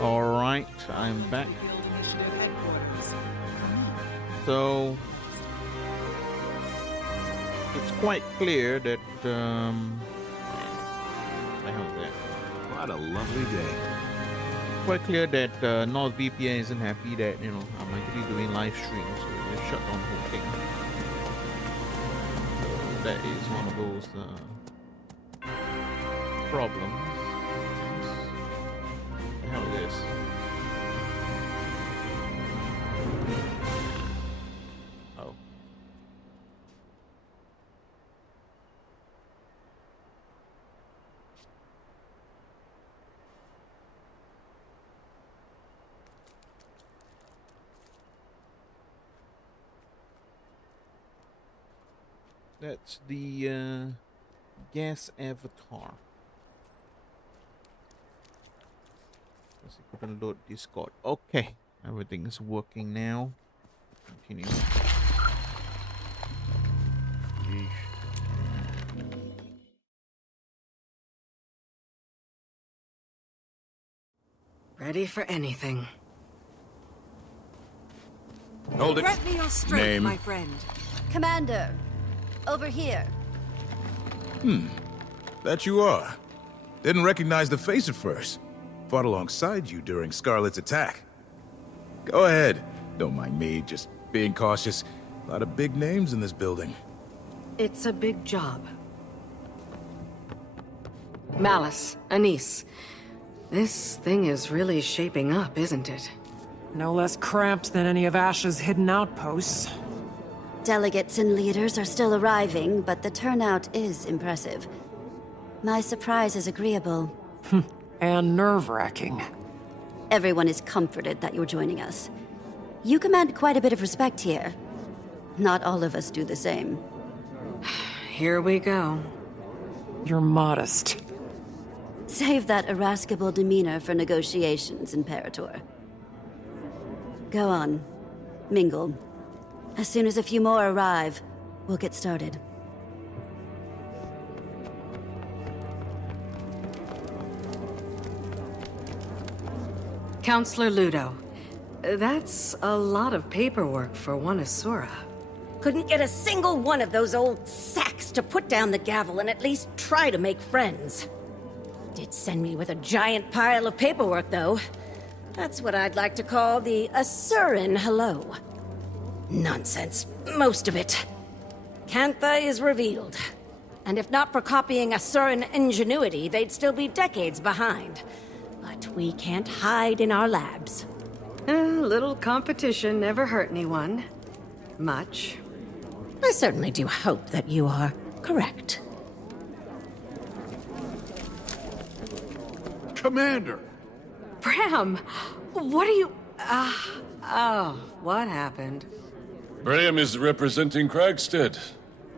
Alright, I'm back. So it's quite clear that the hell is that? What a lovely day. Quite clear that NordVPN isn't happy that I'm actually doing live streams, so they shut down the whole thing. So that is one of those problems. What the hell is this? Oh. That's the gas avatar. Let's see, couldn't load Discord. Okay, everything is working now. Continue. Yeesh. Ready for anything. Hold it. Grant me your strength, Name. my friend. Commander, over here. That you are. Didn't recognize the face at first. Fought alongside you during Scarlet's attack. Go ahead. Don't mind me, just being cautious. A lot of big names in this building. It's a big job. Malice, Anise. This thing is really shaping up, isn't it? No less cramped than any of Ash's hidden outposts. Delegates and leaders are still arriving, but the turnout is impressive. My surprise is agreeable. And nerve-wracking. Everyone is comforted that you're joining us. You command quite a bit of respect here. Not all of us do the same. Here we go. You're modest. Save that irascible demeanor for negotiations, Imperator. Go on. Mingle. As soon as a few more arrive, we'll get started. Counselor Ludo. That's a lot of paperwork for one Asura. Couldn't get a single one of those old sacks to put down the gavel and at least try to make friends. Did send me with a giant pile of paperwork, though. That's what I'd like to call the Asuran hello. Nonsense, most of it. Cantha is revealed. And if not for copying Asuran ingenuity, they'd still be decades behind. But we can't hide in our labs. A little competition never hurt anyone. Much. I certainly do hope that you are correct. Commander! Bram! What are you... oh, what happened? Graham is representing Kragstead,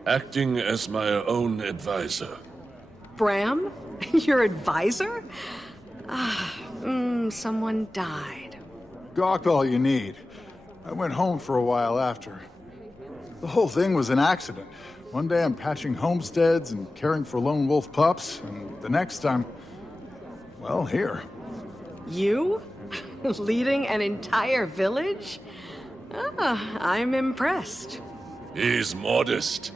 acting as my own advisor. Bram? Your advisor? Someone died. Gawk all you need. I went home for a while after. The whole thing was an accident. One day I'm patching homesteads and caring for lone wolf pups, and the next I'm... well, here. You? Leading an entire village? I'm impressed. He's modest.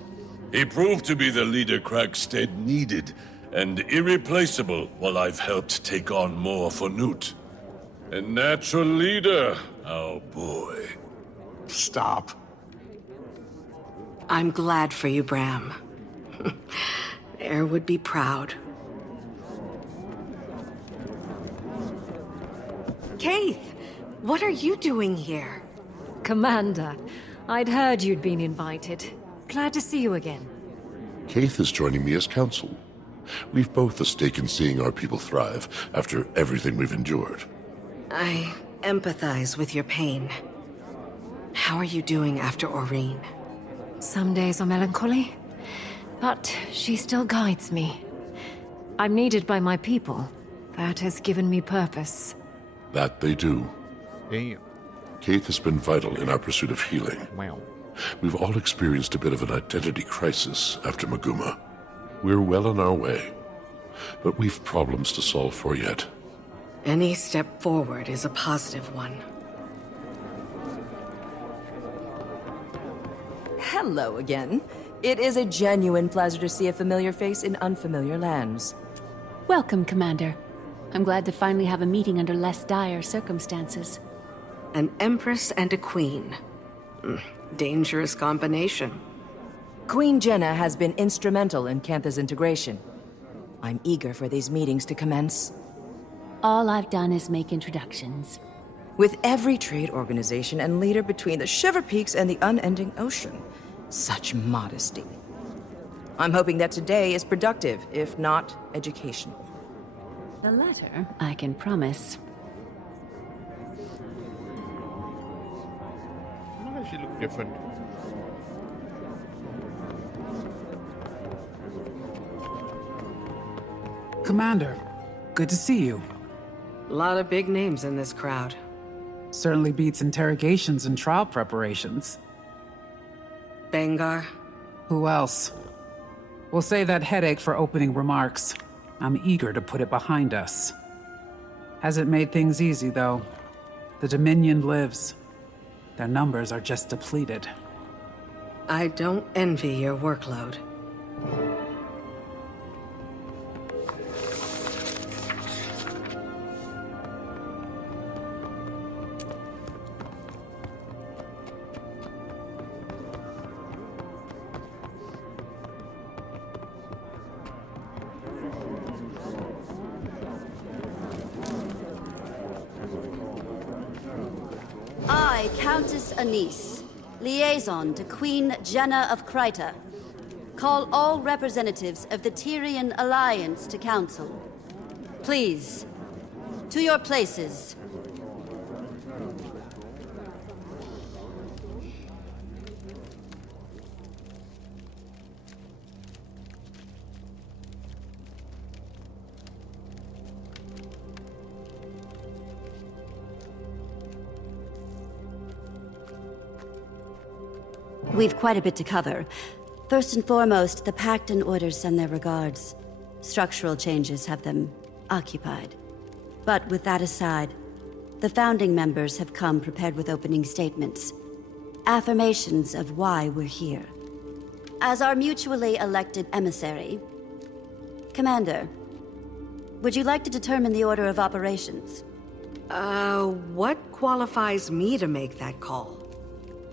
He proved to be the leader Kragstead needed, and irreplaceable while I've helped take on more for Newt. A natural leader, our boy. Stop. I'm glad for you, Bram. Air would be proud. Kaith, what are you doing here? Commander, I'd heard you'd been invited. Glad to see you again. Kaith is joining me as counsel. We've both a stake in seeing our people thrive after everything we've endured. I empathize with your pain. How are you doing after Aurene? Some days are melancholy, but she still guides me. I'm needed by my people. That has given me purpose. That they do. Damn. Kaith has been vital in our pursuit of healing. Wow. We've all experienced a bit of an identity crisis after Maguma. We're well on our way, but we've problems to solve for yet. Any step forward is a positive one. Hello again. It is a genuine pleasure to see a familiar face in unfamiliar lands. Welcome, Commander. I'm glad to finally have a meeting under less dire circumstances. An empress and a queen. Dangerous combination. Queen Jenna has been instrumental in Cantha's integration. I'm eager for these meetings to commence. All I've done is make introductions. With every trade organization and leader between the Shiver Peaks and the unending ocean. Such modesty. I'm hoping that today is productive, if not educational. The latter, I can promise. Why does she look different? Commander, good to see you. A lot of big names in this crowd. Certainly beats interrogations and trial preparations. Bangar? Who else? We'll save that headache for opening remarks. I'm eager to put it behind us. Hasn't made things easy, though. The Dominion lives. Their numbers are just depleted. I don't envy your workload. I, Countess Anise, liaison to Queen Jenna of Kryta, call all representatives of the Tyrian Alliance to council. Please, to your places. We've quite a bit to cover. First and foremost, the Pact and Orders send their regards. Structural changes have them occupied. But with that aside, the founding members have come prepared with opening statements. Affirmations of why we're here. As our mutually elected emissary, Commander, would you like to determine the order of operations? What qualifies me to make that call?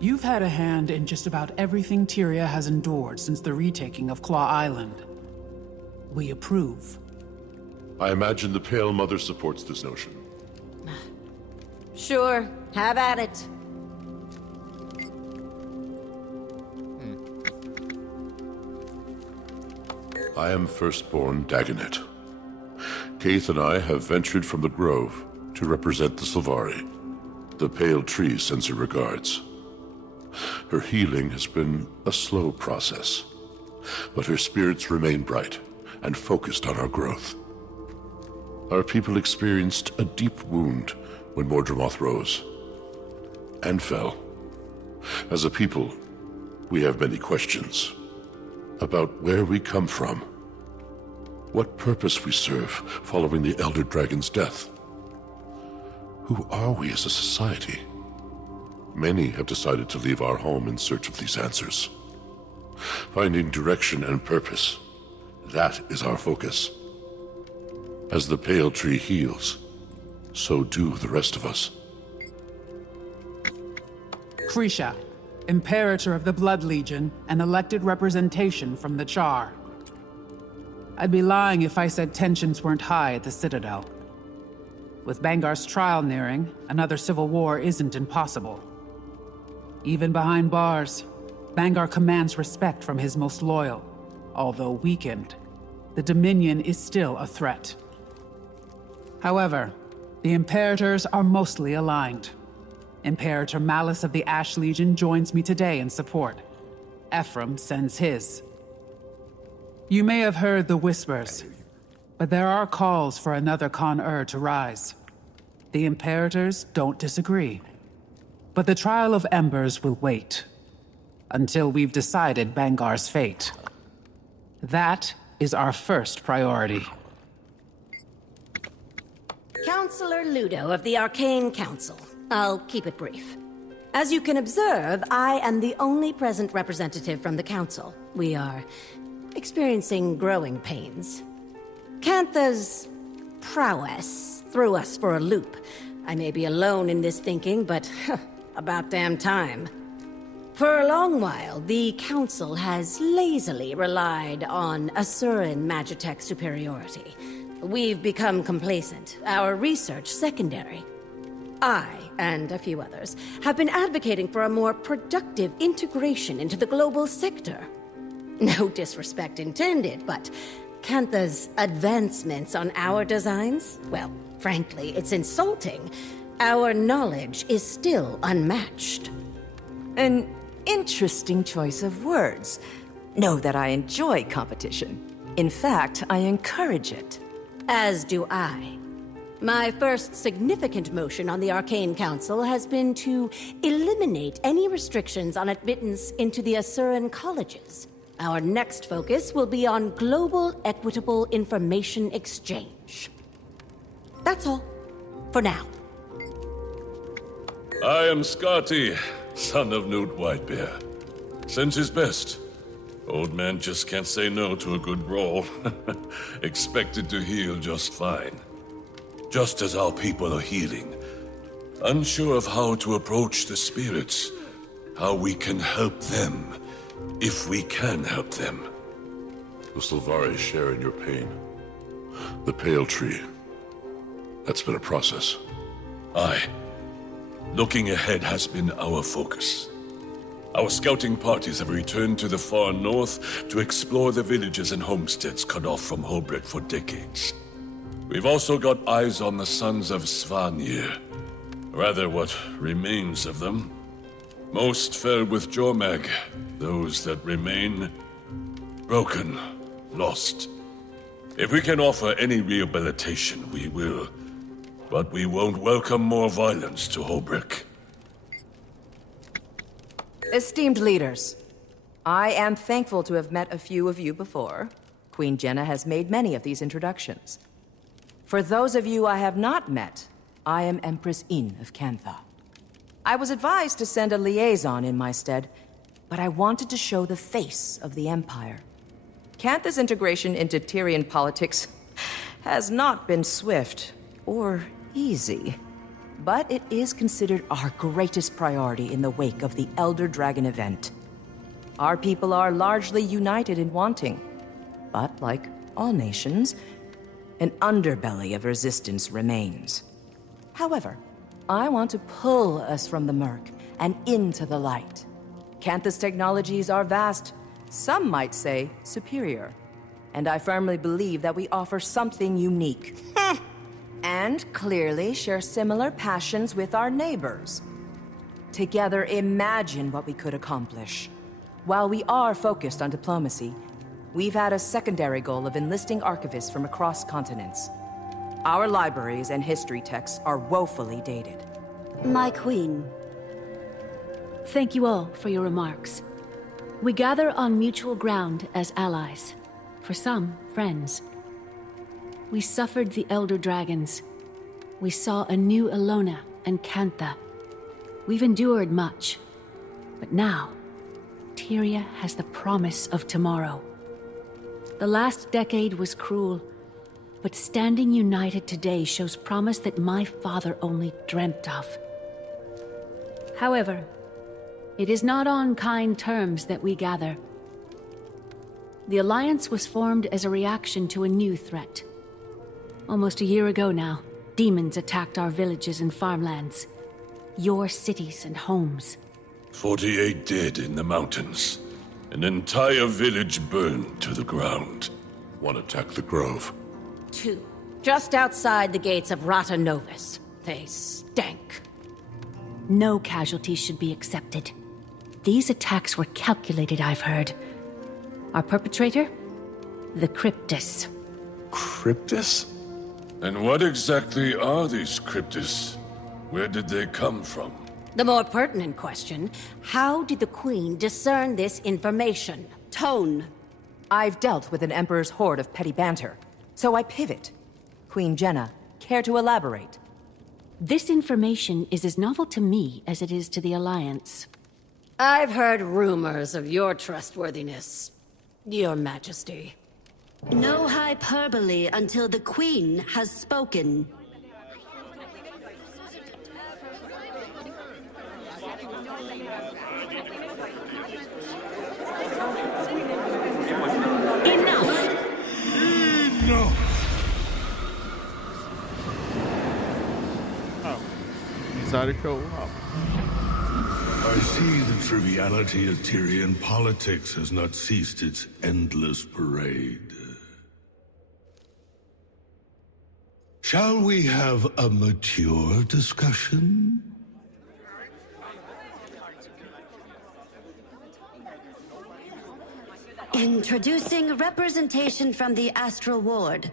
You've had a hand in just about everything Tyria has endured since the retaking of Claw Island. We approve. I imagine the Pale Mother supports this notion. Sure, have at it. I am firstborn Dagonet. Kaith and I have ventured from the Grove to represent the Sylvari. The Pale Tree sends her regards. Her healing has been a slow process, but her spirits remain bright and focused on our growth. Our people experienced a deep wound when Mordramoth rose and fell. As a people, we have many questions about where we come from, what purpose we serve following the Elder Dragon's death. Who are we as a society? Many have decided to leave our home in search of these answers. Finding direction and purpose, that is our focus. As the Pale Tree heals, so do the rest of us. Krisha, Imperator of the Blood Legion and elected representation from the Char. I'd be lying if I said tensions weren't high at the Citadel. With Bangar's trial nearing, another civil war isn't impossible. Even behind bars, Bangar commands respect from his most loyal. Although weakened, the Dominion is still a threat. However, the Imperators are mostly aligned. Imperator Malice of the Ash Legion joins me today in support. Ephraim sends his. You may have heard the whispers, but there are calls for another Con-Ur to rise. The Imperators don't disagree. But the Trial of Embers will wait until we've decided Bangar's fate. That is our first priority. Counselor Ludo of the Arcane Council. I'll keep it brief. As you can observe, I am the only present representative from the Council. We are experiencing growing pains. Cantha's prowess threw us for a loop. I may be alone in this thinking, but about damn time. For a long while, the Council has lazily relied on Asuran Magitech superiority. We've become complacent, our research secondary. I, and a few others, have been advocating for a more productive integration into the global sector. No disrespect intended, but Cantha's advancements on our designs? Well, frankly, it's insulting. Our knowledge is still unmatched. An interesting choice of words. Know that I enjoy competition. In fact, I encourage it. As do I. My first significant motion on the Arcane Council has been to eliminate any restrictions on admittance into the Asuran colleges. Our next focus will be on global equitable information exchange. That's all. For now. I am Scotty, son of Newt Whitebear. Sends his best. Old man just can't say no to a good brawl. Expected to heal just fine. Just as our people are healing. Unsure of how to approach the spirits. How we can help them. If we can help them. The Sylvari share in your pain. The Pale Tree. That's been a process. Aye. Looking ahead has been our focus. Our scouting parties have returned to the far north to explore the villages and homesteads cut off from Holbrook for decades. We've also got eyes on the sons of Svanir. Rather, what remains of them. Most fell with Jormag. Those that remain, broken, lost. If we can offer any rehabilitation, we will. But we won't welcome more violence to Holbrook. Esteemed leaders, I am thankful to have met a few of you before. Queen Jenna has made many of these introductions. For those of you I have not met, I am Empress Yin of Cantha. I was advised to send a liaison in my stead, but I wanted to show the face of the Empire. Cantha's integration into Tyrian politics has not been swift or easy. But it is considered our greatest priority in the wake of the Elder Dragon event. Our people are largely united in wanting, but like all nations, an underbelly of resistance remains. However, I want to pull us from the murk and into the light. Cantha's technologies are vast, some might say superior, and I firmly believe that we offer something unique. And clearly share similar passions with our neighbors. Together, imagine what we could accomplish. While we are focused on diplomacy, we've had a secondary goal of enlisting archivists from across continents. Our libraries and history texts are woefully dated. My queen, thank you all for your remarks. We gather on mutual ground as allies. For some, friends. We suffered the Elder Dragons. We saw a new Elona and Cantha. We've endured much. But now, Tyria has the promise of tomorrow. The last decade was cruel, but standing united today shows promise that my father only dreamt of. However, it is not on kind terms that we gather. The Alliance was formed as a reaction to a new threat. Almost a year ago now, demons attacked our villages and farmlands. Your cities and homes. 48 dead in the mountains. An entire village burned to the ground. One attacked the grove. 2. Just outside the gates of Rata Novus. They stank. No casualties should be accepted. These attacks were calculated, I've heard. Our perpetrator? The Cryptus. Cryptus? And what exactly are these Cryptus? Where did they come from? The more pertinent question, how did the Queen discern this information? Tone. I've dealt with an Emperor's horde of petty banter, so I pivot. Queen Jenna, Care to elaborate? This information is as novel to me as it is to the Alliance. I've heard rumors of your trustworthiness, Your Majesty. No hyperbole until the Queen has spoken. Decided to show up. I see the triviality of Tyrian politics has not ceased its endless parade. Shall we have a mature discussion? Introducing representation from the Astral Ward.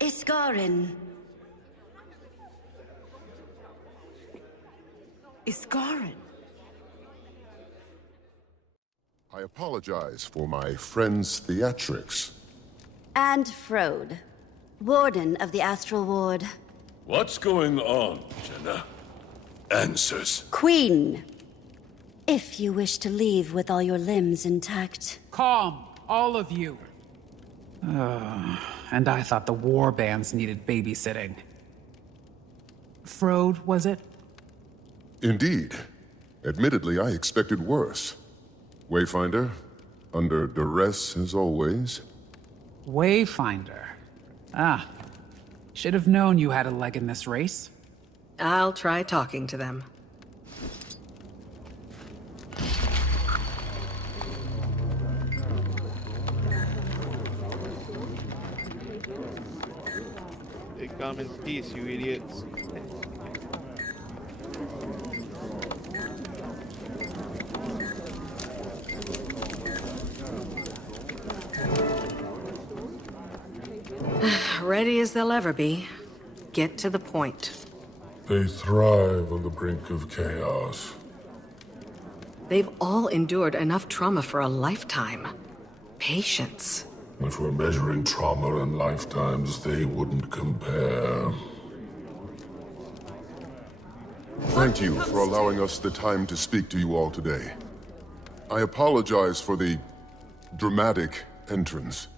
Iskarin. Iskarin. I apologize for my friend's theatrics. And Frode, Warden of the Astral Ward. What's going on, Jenna? Answers. Queen. If you wish to leave with all your limbs intact. Calm, all of you. And I thought the war bands needed babysitting. Frode, was it? Indeed. Admittedly, I expected worse. Wayfinder, under duress as always. Wayfinder. Ah. Should have known you had a leg in this race. I'll try talking to them. They come in peace, you idiots. Ready as they'll ever be. Get to the point. They thrive on the brink of chaos. They've all endured enough trauma for a lifetime. Patience. If we're measuring trauma in lifetimes, they wouldn't compare. Thank you for allowing us the time to speak to you all today. I apologize for the dramatic entrance.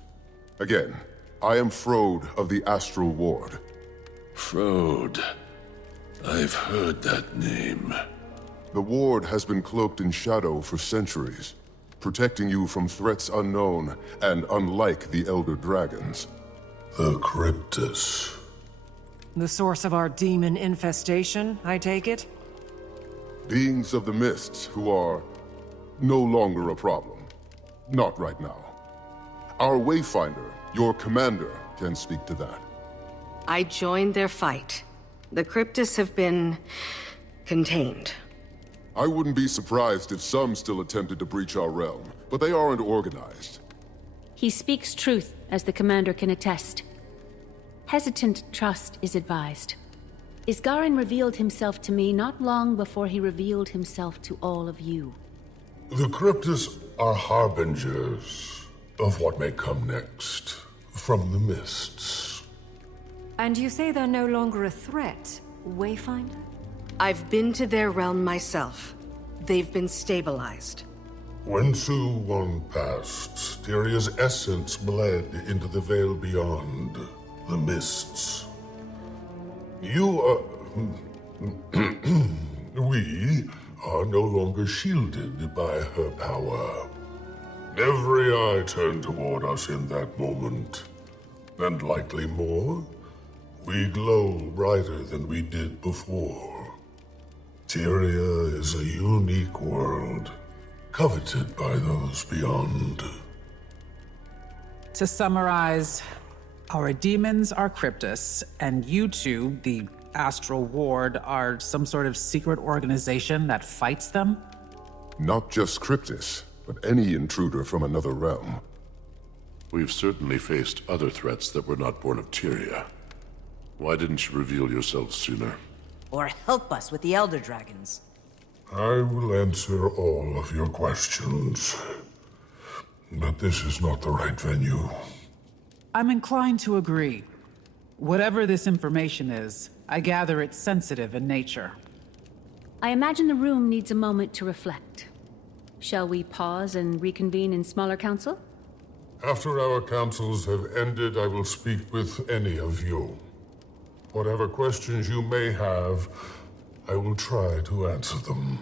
Again, I am Frode of the Astral Ward. Frode. I've heard that name. The Ward has been cloaked in shadow for centuries, protecting you from threats unknown and unlike the Elder Dragons. The Cryptus. The source of our demon infestation, I take it? Beings of the Mists who are no longer a problem. Not right now. Our Wayfinder, your commander, can speak to that. I joined their fight. The Cryptus have been contained. I wouldn't be surprised if some still attempted to breach our realm, but they aren't organized. He speaks truth, as the commander can attest. Hesitant trust is advised. Isgarin revealed himself to me not long before he revealed himself to all of you. The Cryptus are harbingers of what may come next from the mists. And you say they're no longer a threat, Wayfinder? I've been to their realm myself. They've been stabilized. When Su One passed, Tyria's essence bled into the veil beyond, the mists. You are... we are no longer shielded by her power. Every eye turned toward us in that moment, and likely more. We glow brighter than we did before. Tyria is a unique world, coveted by those beyond. To summarize, our demons are Cryptus, and you two, the Astral Ward, are some sort of secret organization that fights them? Not just Cryptus, but any intruder from another realm. We've certainly faced other threats that were not born of Tyria. Why didn't you reveal yourself sooner? Or help us with the Elder Dragons? I will answer all of your questions, but this is not the right venue. I'm inclined to agree. Whatever this information is, I gather it's sensitive in nature. I imagine the room needs a moment to reflect. Shall we pause and reconvene in smaller council? After our councils have ended, I will speak with any of you. Whatever questions you may have, I will try to answer them.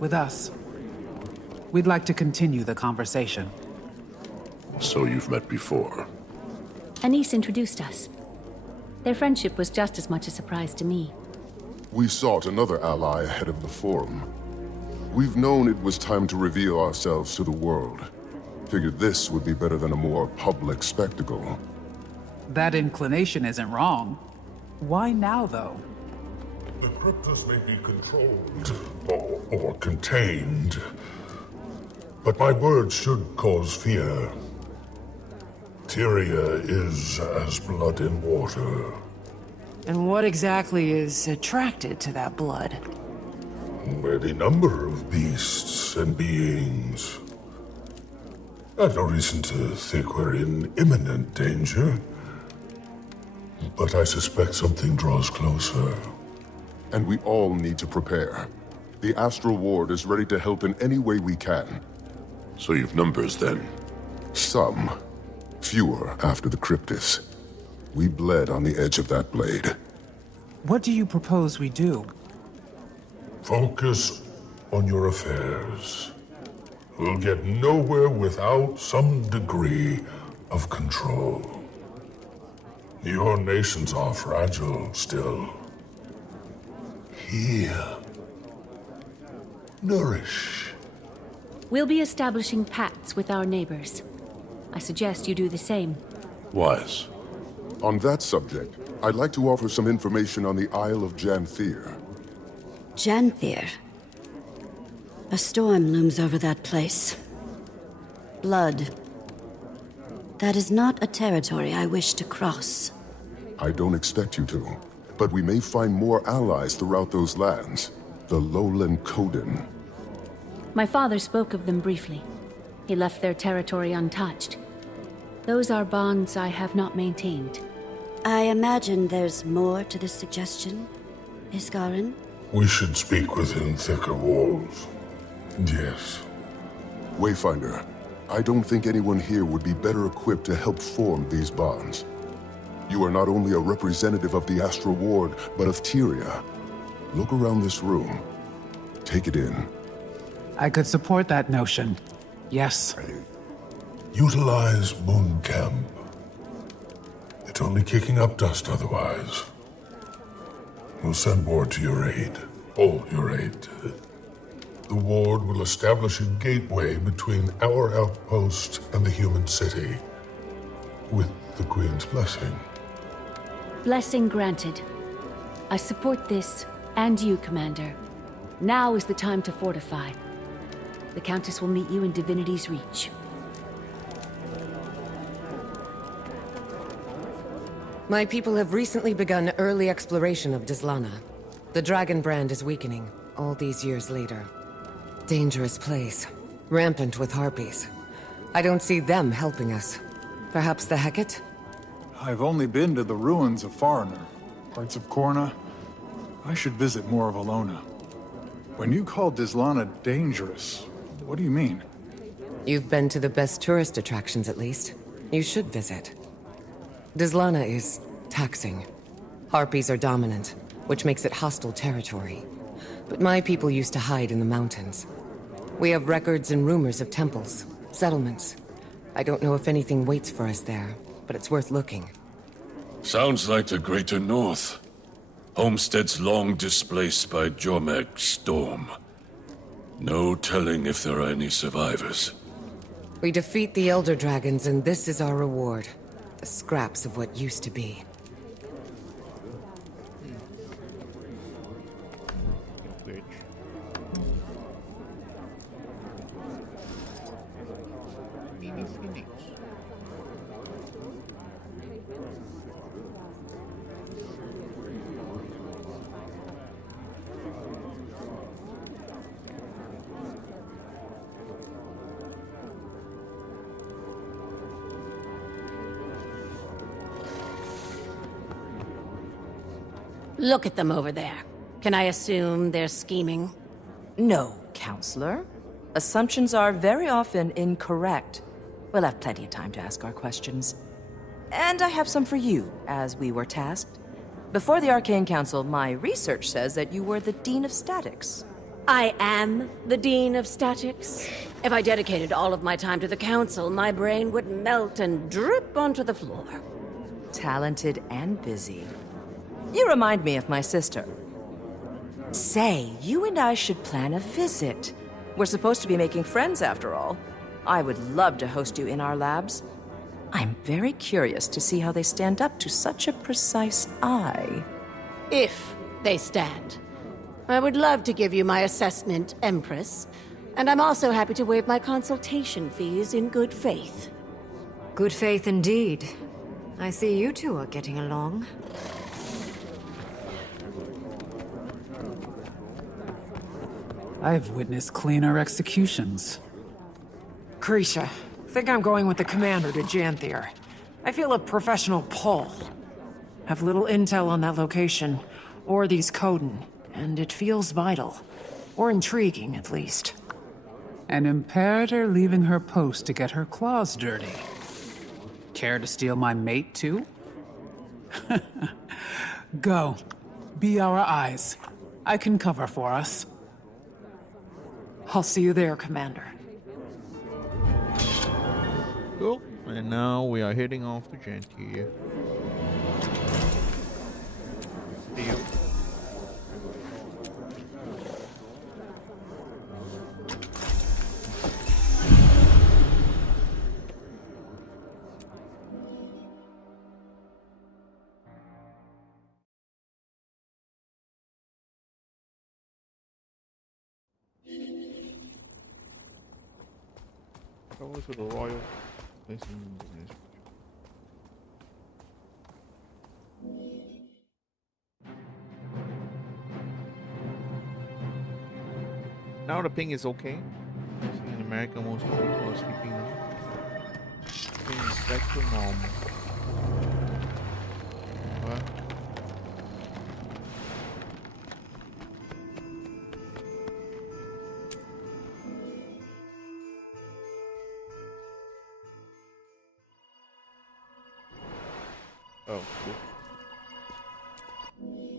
With us. We'd like to continue the conversation. So you've met before? Anise introduced us. Their friendship was just as much a surprise to me. We sought another ally ahead of the forum. We've known it was time to reveal ourselves to the world. Figured this would be better than a more public spectacle. That inclination isn't wrong. Why now, though? The Cryptus may be controlled or contained, but my words should cause fear. Tyria is as blood in water. And what exactly is attracted to that blood? Any number of beasts and beings. I've no reason to think we're in imminent danger, but I suspect something draws closer. And we all need to prepare. The Astral Ward is ready to help in any way we can. So you've numbers then? Some. Fewer after the Cryptus. We bled on the edge of that blade. What do you propose we do? Focus on your affairs. We'll get nowhere without some degree of control. Your nations are fragile still. Heal. Nourish. We'll be establishing pacts with our neighbors. I suggest you do the same. Wise. On that subject, I'd like to offer some information on the Isle of Janthir. Janthir. A storm looms over that place. Blood. That is not a territory I wish to cross. I don't expect you to, but we may find more allies throughout those lands. The Lowland Coden. My father spoke of them briefly. He left their territory untouched. Those are bonds I have not maintained. I imagine there's more to this suggestion, Iskarin? We should speak within thicker walls. Yes. Wayfinder, I don't think anyone here would be better equipped to help form these bonds. You are not only a representative of the Astral Ward, but of Tyria. Look around this room. Take it in. I could support that notion. Yes. Utilize Moon Camp. It's only kicking up dust otherwise. We'll send ward to your aid. All your aid. The ward will establish a gateway between our outpost and the human city. With the Queen's blessing. Blessing granted. I support this, and you, Commander. Now is the time to fortify. The Countess will meet you in Divinity's Reach. My people have recently begun early exploration of Dislana. The Dragon brand is weakening, all these years later. Dangerous place. Rampant with harpies. I don't see them helping us. Perhaps the Hecate? I've only been to the ruins of Foreigner, parts of Korna. I should visit more of Alona. When you call Dislana dangerous, what do you mean? You've been to the best tourist attractions, at least. You should visit. Dislana is taxing. Harpies are dominant, which makes it hostile territory. But my people used to hide in the mountains. We have records and rumors of temples, settlements. I don't know if anything waits for us there, but it's worth looking. Sounds like the Greater North. Homesteads long displaced by Jormag's storm. No telling if there are any survivors. We defeat the Elder Dragons, and this is our reward. The scraps of what used to be. Look at them over there. Can I assume they're scheming? No, Counselor. Assumptions are very often incorrect. We'll have plenty of time to ask our questions. And I have some for you, as we were tasked. Before the Arcane Council, my research says that you were the Dean of Statics. I am the Dean of Statics. If I dedicated all of my time to the Council, my brain would melt and drip onto the floor. Talented and busy. You remind me of my sister. Say, you and I should plan a visit. We're supposed to be making friends after all. I would love to host you in our labs. I'm very curious to see how they stand up to such a precise eye. If they stand. I would love to give you my assessment, Empress. And I'm also happy to waive my consultation fees in good faith. Good faith indeed. I see you two are getting along. I've witnessed cleaner executions. Krisha, think I'm going with the commander to Janthir. I feel a professional pull. Have little intel on that location, or these Coden, and it feels vital. Or intriguing, at least. An Imperator leaving her post to get her claws dirty. Care to steal my mate, too? Go. Be our eyes. I can cover for us. I'll see you there, Commander. Cool. And now we are heading off to Janthir. See you. Go to the royal place in business. Now the ping is okay. In America, most people are sleeping now. Ping is back to normal. What? Oh, cool.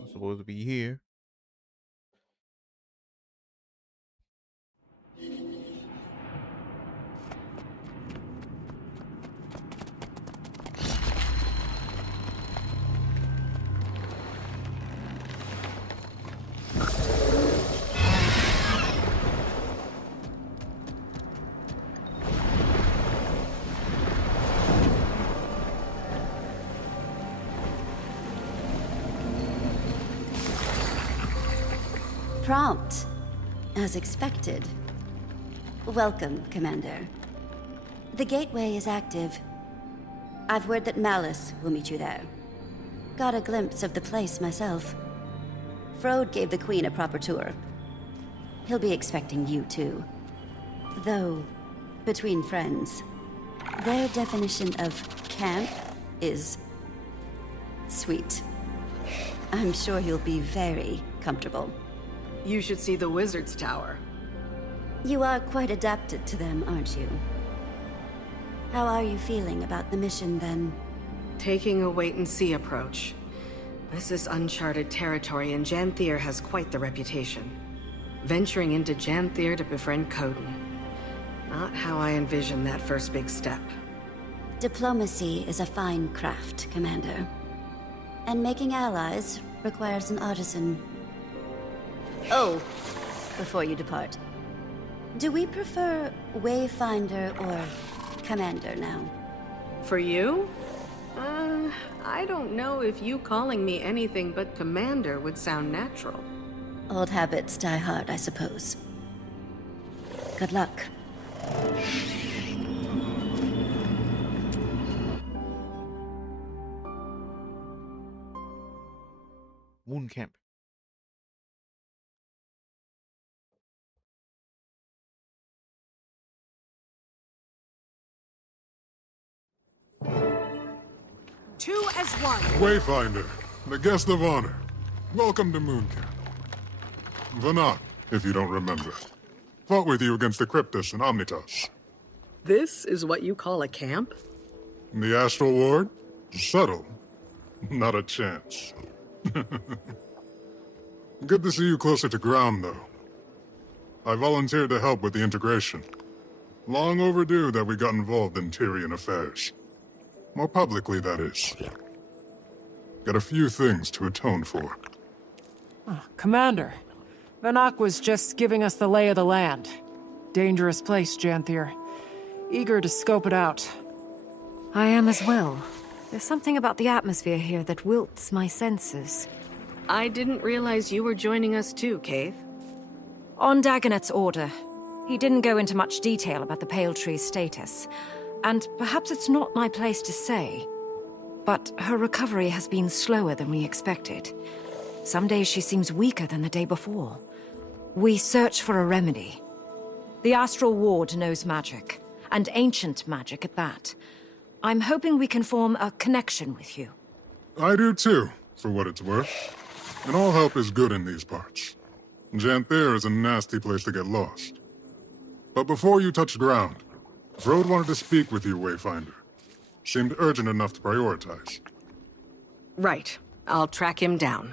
I'm supposed to be here. Prompt, as expected. Welcome, Commander. The gateway is active. I've word that Malice will meet you there. Got a glimpse of the place myself. Frode gave the Queen a proper tour. He'll be expecting you too. Though, between friends, their definition of camp is sweet. I'm sure you'll be very comfortable. You should see the Wizard's Tower. You are quite adapted to them, aren't you? How are you feeling about the mission, then? Taking a wait-and-see approach. This is uncharted territory, and Janthir has quite the reputation. Venturing into Janthir to befriend Coden. Not how I envisioned that first big step. Diplomacy is a fine craft, Commander. And making allies requires an artisan. Oh, before you depart, do we prefer Wayfinder or Commander now? For you? I don't know if you calling me anything but Commander would sound natural. Old habits die hard, I suppose. Good luck. Moon Camp. Two as one. Wayfinder, the guest of honor. Welcome to Mooncamp. Vanat, if you don't remember. Fought with you against the Cryptus and Omnitas. This is what you call a camp? The Astral Ward? Subtle. Not a chance. Good to see you closer to ground, though. I volunteered to help with the integration. Long overdue that we got involved in Tyrian affairs. More publicly, that is. Got a few things to atone for. Oh, Commander, Vanak was just giving us the lay of the land. Dangerous place, Janthir. Eager to scope it out. I am as well. There's something about the atmosphere here that wilts my senses. I didn't realize you were joining us too, Kaith. On Dagonet's order. He didn't go into much detail about the Pale Tree's status. And perhaps it's not my place to say, but her recovery has been slower than we expected. Some days she seems weaker than the day before. We search for a remedy. The Astral Ward knows magic, and ancient magic at that. I'm hoping we can form a connection with you. I do too, for what it's worth. And all help is good in these parts. Janthir is a nasty place to get lost. But before you touch ground, Frode wanted to speak with you, Wayfinder. Seemed urgent enough to prioritize. Right. I'll track him down.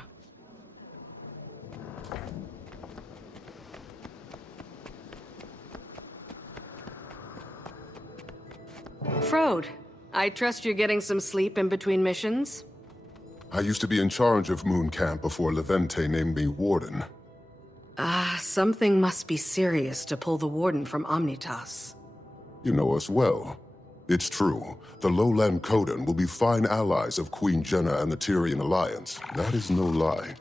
Frode, I trust you're getting some sleep in between missions? I used to be in charge of Moon Camp before Levente named me Warden. Something must be serious to pull the Warden from Omnitas. You know us well. It's true. The Lowland Coden will be fine allies of Queen Jenna and the Tyrian Alliance. That is no lie.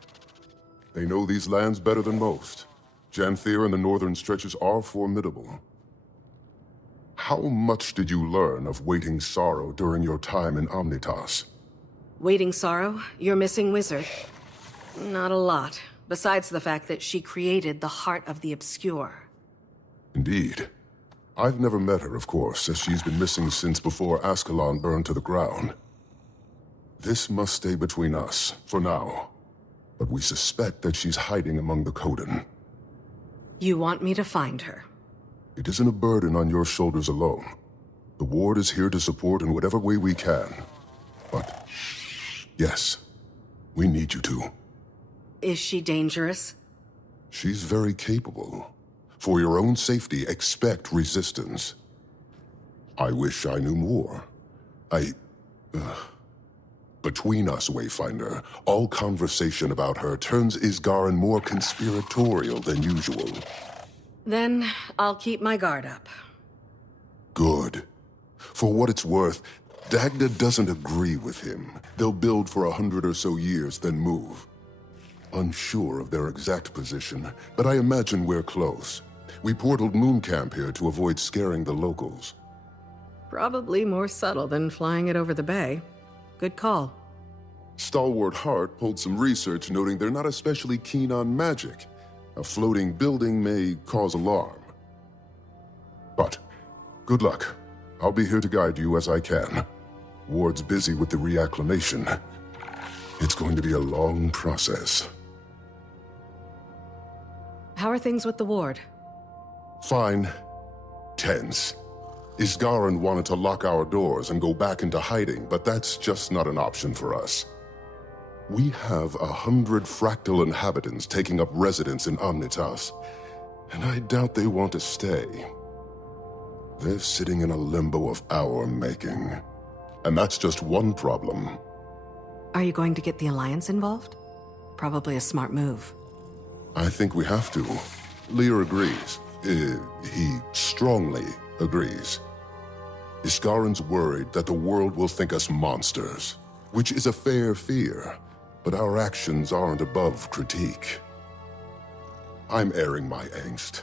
They know these lands better than most. Janthir and the northern stretches are formidable. How much did you learn of Waiting Sorrow during your time in Omnitas? Waiting Sorrow, your missing wizard? Not a lot, besides the fact that she created the Heart of the Obscure. Indeed. I've never met her, of course, as she's been missing since before Ascalon burned to the ground. This must stay between us, for now. But we suspect that she's hiding among the Coden. You want me to find her? It isn't a burden on your shoulders alone. The Ward is here to support in whatever way we can. But, yes, we need you to. Is she dangerous? She's very capable. For your own safety, expect resistance. I wish I knew more. Between us, Wayfinder, all conversation about her turns Isgaran more conspiratorial than usual. Then I'll keep my guard up. Good. For what it's worth, Dagda doesn't agree with him. They'll build for 100 or so years, then move. Unsure of their exact position, but I imagine we're close. We portaled Moon Camp here to avoid scaring the locals. Probably more subtle than flying it over the bay. Good call. Stalwart Hart pulled some research noting they're not especially keen on magic. A floating building may cause alarm. But, good luck. I'll be here to guide you as I can. Ward's busy with the reacclimation. It's going to be a long process. How are things with the Ward? Fine. Tense. Isgaran wanted to lock our doors and go back into hiding, but that's just not an option for us. We have 100 fractal inhabitants taking up residence in Omnitas, and I doubt they want to stay. They're sitting in a limbo of our making. And that's just one problem. Are you going to get the Alliance involved? Probably a smart move. I think we have to. Lear agrees. He strongly agrees. Isgaran's worried that the world will think us monsters, which is a fair fear, but our actions aren't above critique. I'm airing my angst.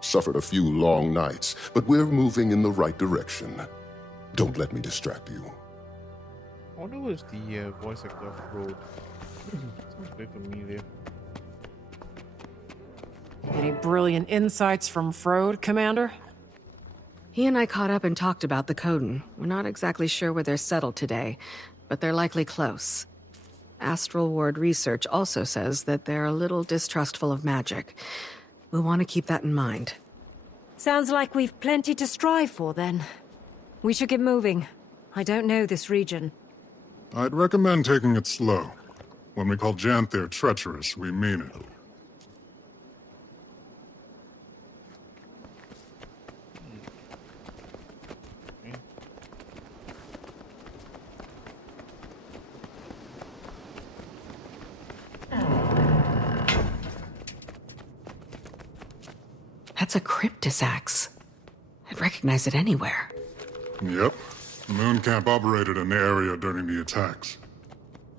Suffered a few long nights, but we're moving in the right direction. Don't let me distract you. I wonder who's the voice actor of Road. Sounds very familiar. Any brilliant insights from Frode, Commander? He and I caught up and talked about the Coden. We're not exactly sure where they're settled today, but they're likely close. Astral Ward research also says that they're a little distrustful of magic. We'll want to keep that in mind. Sounds like we've plenty to strive for, then. We should get moving. I don't know this region. I'd recommend taking it slow. When we call Janthir treacherous, we mean it. That's a cryptis axe. I'd recognize it anywhere. Yep. The moon camp operated in the area during the attacks.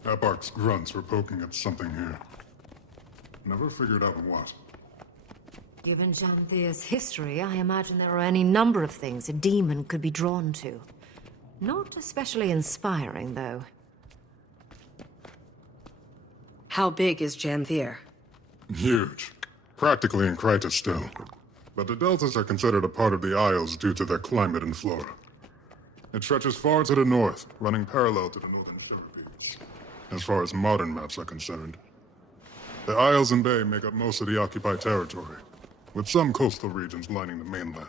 Eparch's grunts were poking at something here. Never figured out what. Given Janthir's history, I imagine there are any number of things a demon could be drawn to. Not especially inspiring, though. How big is Janthir? Huge. Practically in Kryta still. But the deltas are considered a part of the Isles due to their climate and flora. It stretches far to the north, running parallel to the northern Shiver Peaks, as far as modern maps are concerned. The Isles and Bay make up most of the occupied territory, with some coastal regions lining the mainland.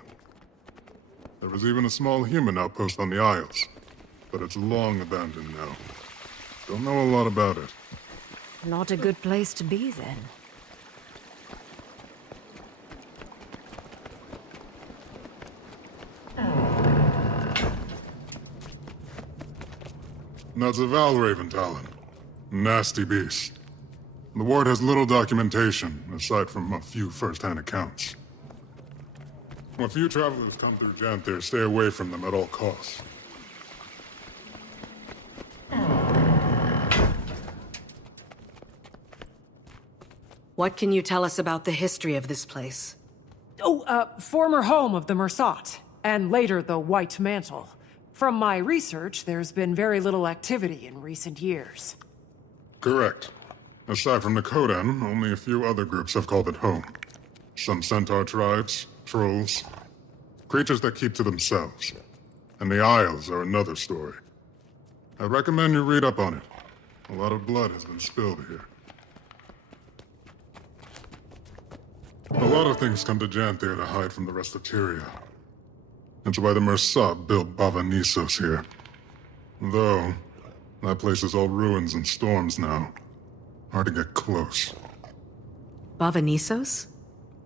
There is even a small human outpost on the Isles, but it's long abandoned now. Don't know a lot about it. Not a good place to be, then. That's a Valraven Talon. Nasty beast. The ward has little documentation, aside from a few first-hand accounts. When few travelers come through Janthir, stay away from them at all costs. What can you tell us about the history of this place? Former home of the Mersat, and later the White Mantle. From my research, there's been very little activity in recent years. Correct. Aside from the Kodan, only a few other groups have called it home. Some centaur tribes, trolls, creatures that keep to themselves. And the Isles are another story. I recommend you read up on it. A lot of blood has been spilled here. A lot of things come to Janthir to hide from the rest of Tyria. That's why the Mersat built Bava here. Though, that place is all ruins and storms now. Hard to get close. Bava?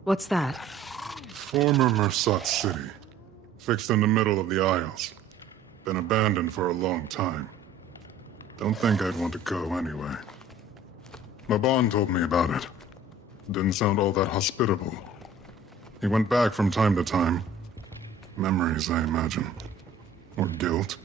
What's that? Former Mersat city. Fixed in the middle of the Isles. Been abandoned for a long time. Don't think I'd want to go anyway. Maban told me about it. Didn't sound all that hospitable. He went back from time to time. Memories, I imagine. Or guilt.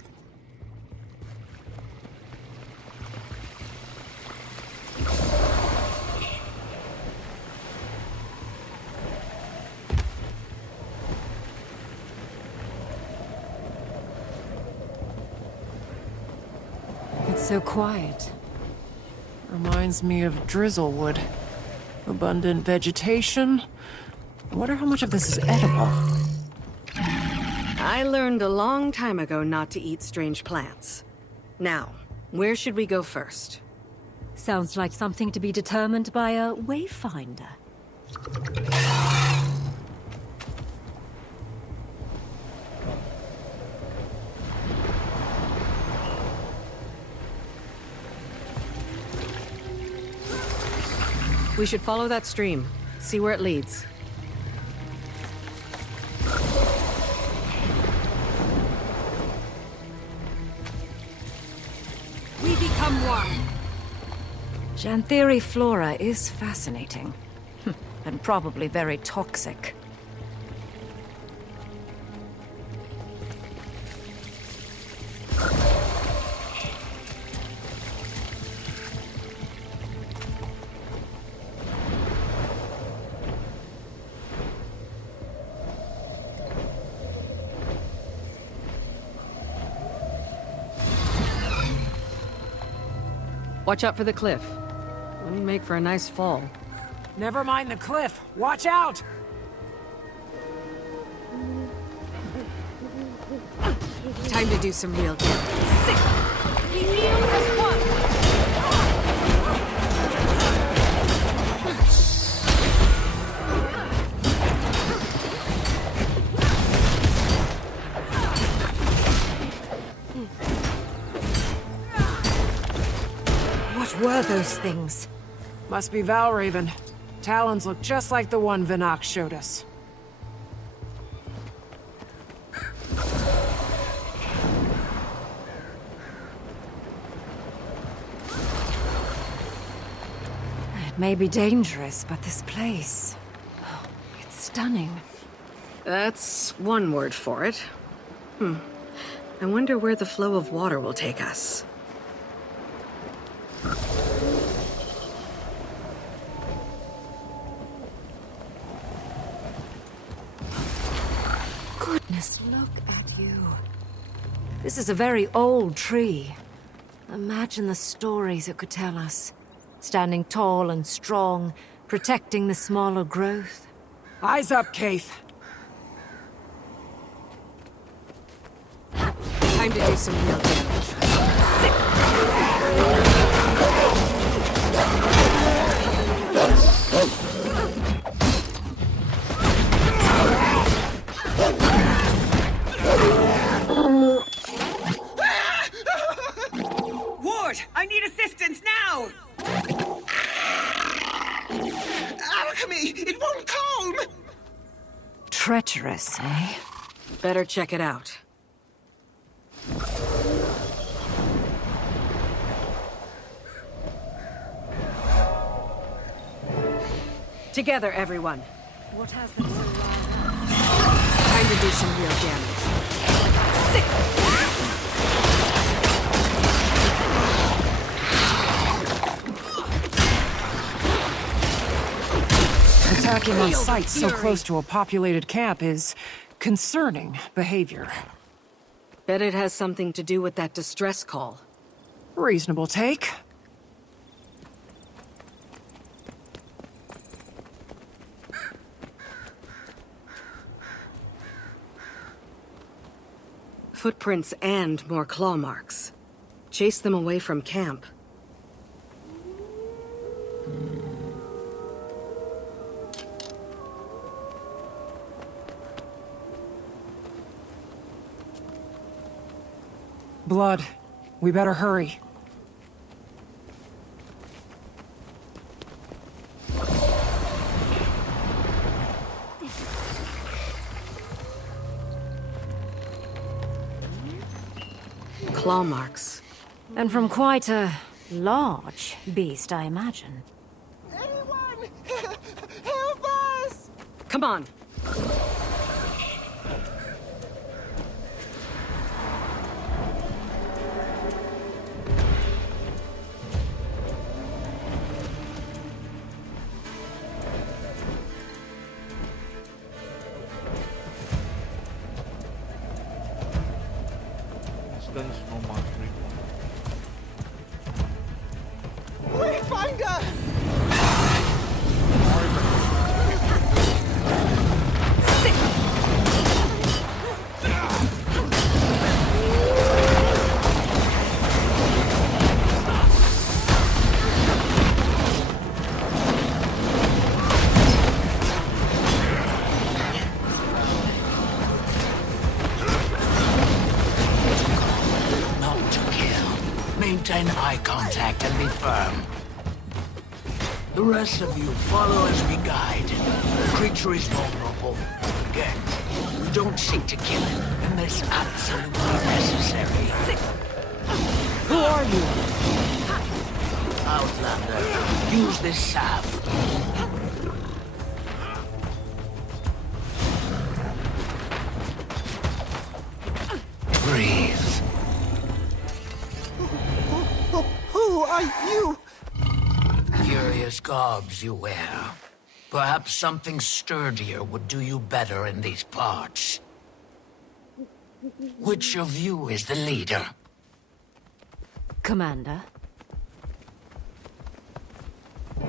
It's so quiet. Reminds me of Drizzlewood. Abundant vegetation. I wonder how much of this is edible. I learned a long time ago not to eat strange plants. Now, where should we go first? Sounds like something to be determined by a wayfinder. We should follow that stream, see where it leads. We become one. Janthiri flora is fascinating. And probably very toxic. Watch out for the cliff. Wouldn't make for a nice fall. Never mind the cliff. Watch out! Time to do some real damage. We heal as one! those things? Must be Valraven. Talons look just like the one Vinox showed us. It may be dangerous, but this place... oh, it's stunning. That's one word for it. I wonder where the flow of water will take us. Goodness, look at you. This is a very old tree. Imagine the stories it could tell us. Standing tall and strong, protecting the smaller growth. Eyes up, Keith. Time to do some real damage. Ward, I need assistance now! Alchemy! It won't calm! Treacherous, eh? Better check it out. Together, everyone. What has them so riled Time to do some real damage. Attacking on sight so close to a populated camp is concerning behavior. Bet it has something to do with that distress call. Reasonable take. Footprints and more claw marks. Chase them away from camp. Blood. We better hurry. Claw marks. And from quite a large beast, I imagine. Anyone! Help us! Come on. Guns, no mark, Wayfinder! Maintain eye contact and be firm. The rest of you follow as we guide. The creature is vulnerable. Again, we don't seek to kill it unless absolutely necessary. Who are you? Outlander, use this salve. Breathe. Who are you? Curious garbs you wear. Perhaps something sturdier would do you better in these parts. Which of you is the leader? Commander?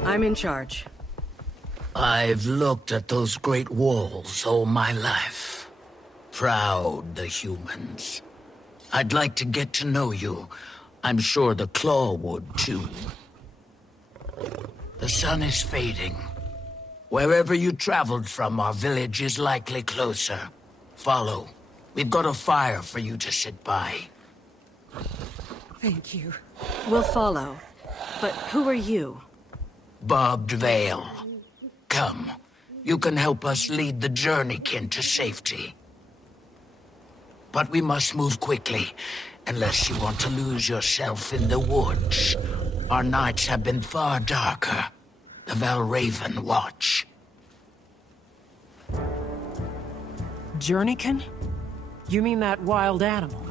I'm in charge. I've looked at those great walls all my life. Proud, the humans. I'd like to get to know you. I'm sure the Claw would, too. The sun is fading. Wherever you traveled from, our village is likely closer. Follow. We've got a fire for you to sit by. Thank you. We'll follow. But who are you? Barbed Veil. Come. You can help us lead the journeykin to safety. But we must move quickly, unless you want to lose yourself in the woods. Our nights have been far darker. The Valraven watch. Journeykin? You mean that wild animal?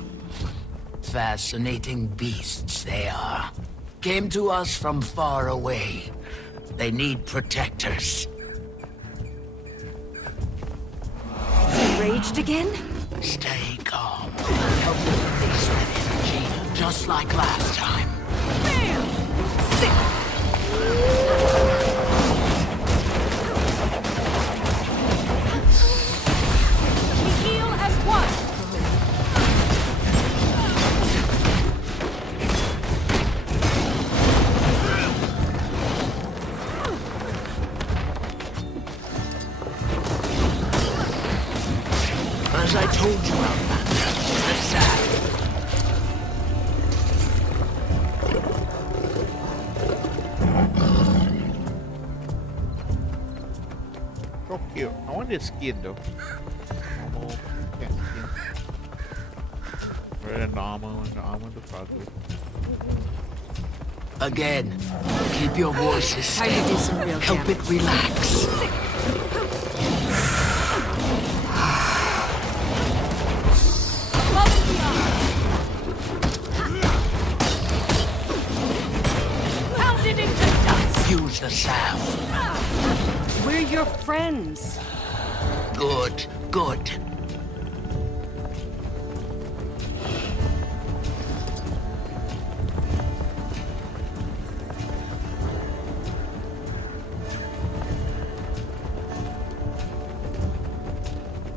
Fascinating beasts they are. Came to us from far away. They need protectors. Enraged again? Stay calm. Help me release that energy, just like last time. Bam! Sick! We heal as one! As I told you, Outlander, the sap. So cute. I want this skin though. Normal cat skin. Red and normal and the armor the progress. Again, keep your voices steady. Try to do some real Help damage. it relax. Pounded into dust! Use the salve. We're your friends. Good, good.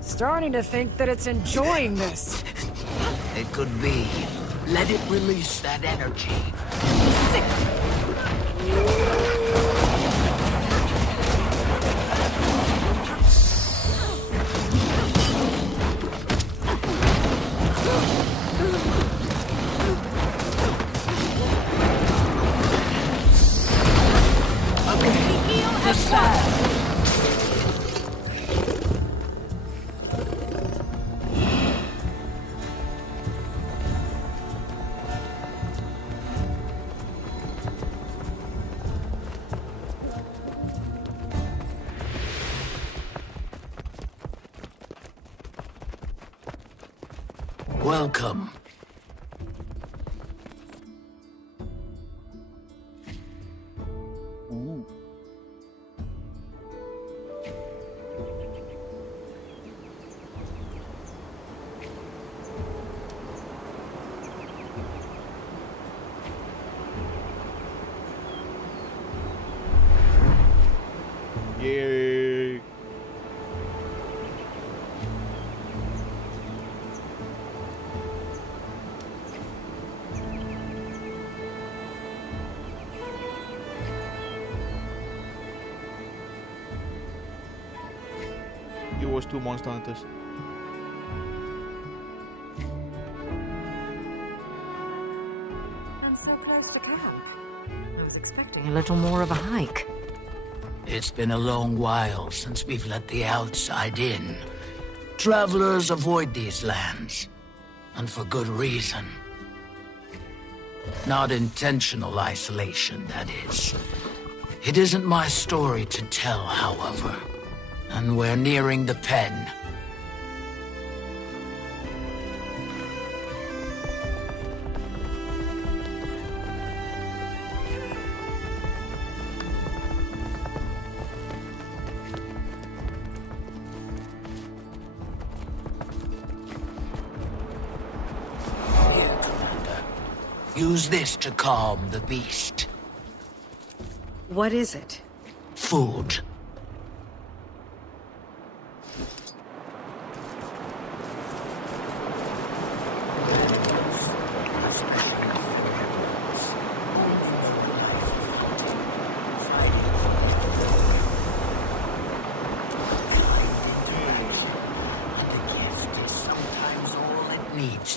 Starting to think that it's enjoying this. It could be. Let it release that energy. Welcome. Ooh. Yay. It was 2 monster hunters. And so close to camp. I was expecting a little more of a hike. It's been a long while since we've let the outside in. Travelers avoid these lands, and for good reason. Not intentional isolation, that is. It isn't my story to tell, however. And we're nearing the pen. Here, Commander. Use this to calm the beast. What is it? Food.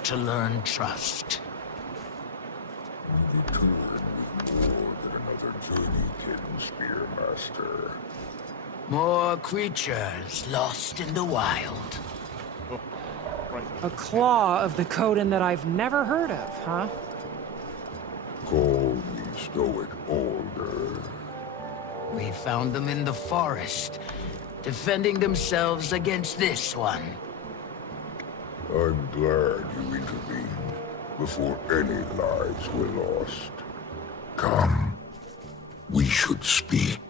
To learn trust. The two had more than More creatures lost in the wild. Oh, right. A claw of the Coden that I've never heard of, huh? Call me Stoic Alder. We found them in the forest, defending themselves against this one. I'm glad you intervened before any lives were lost. Come. We should speak.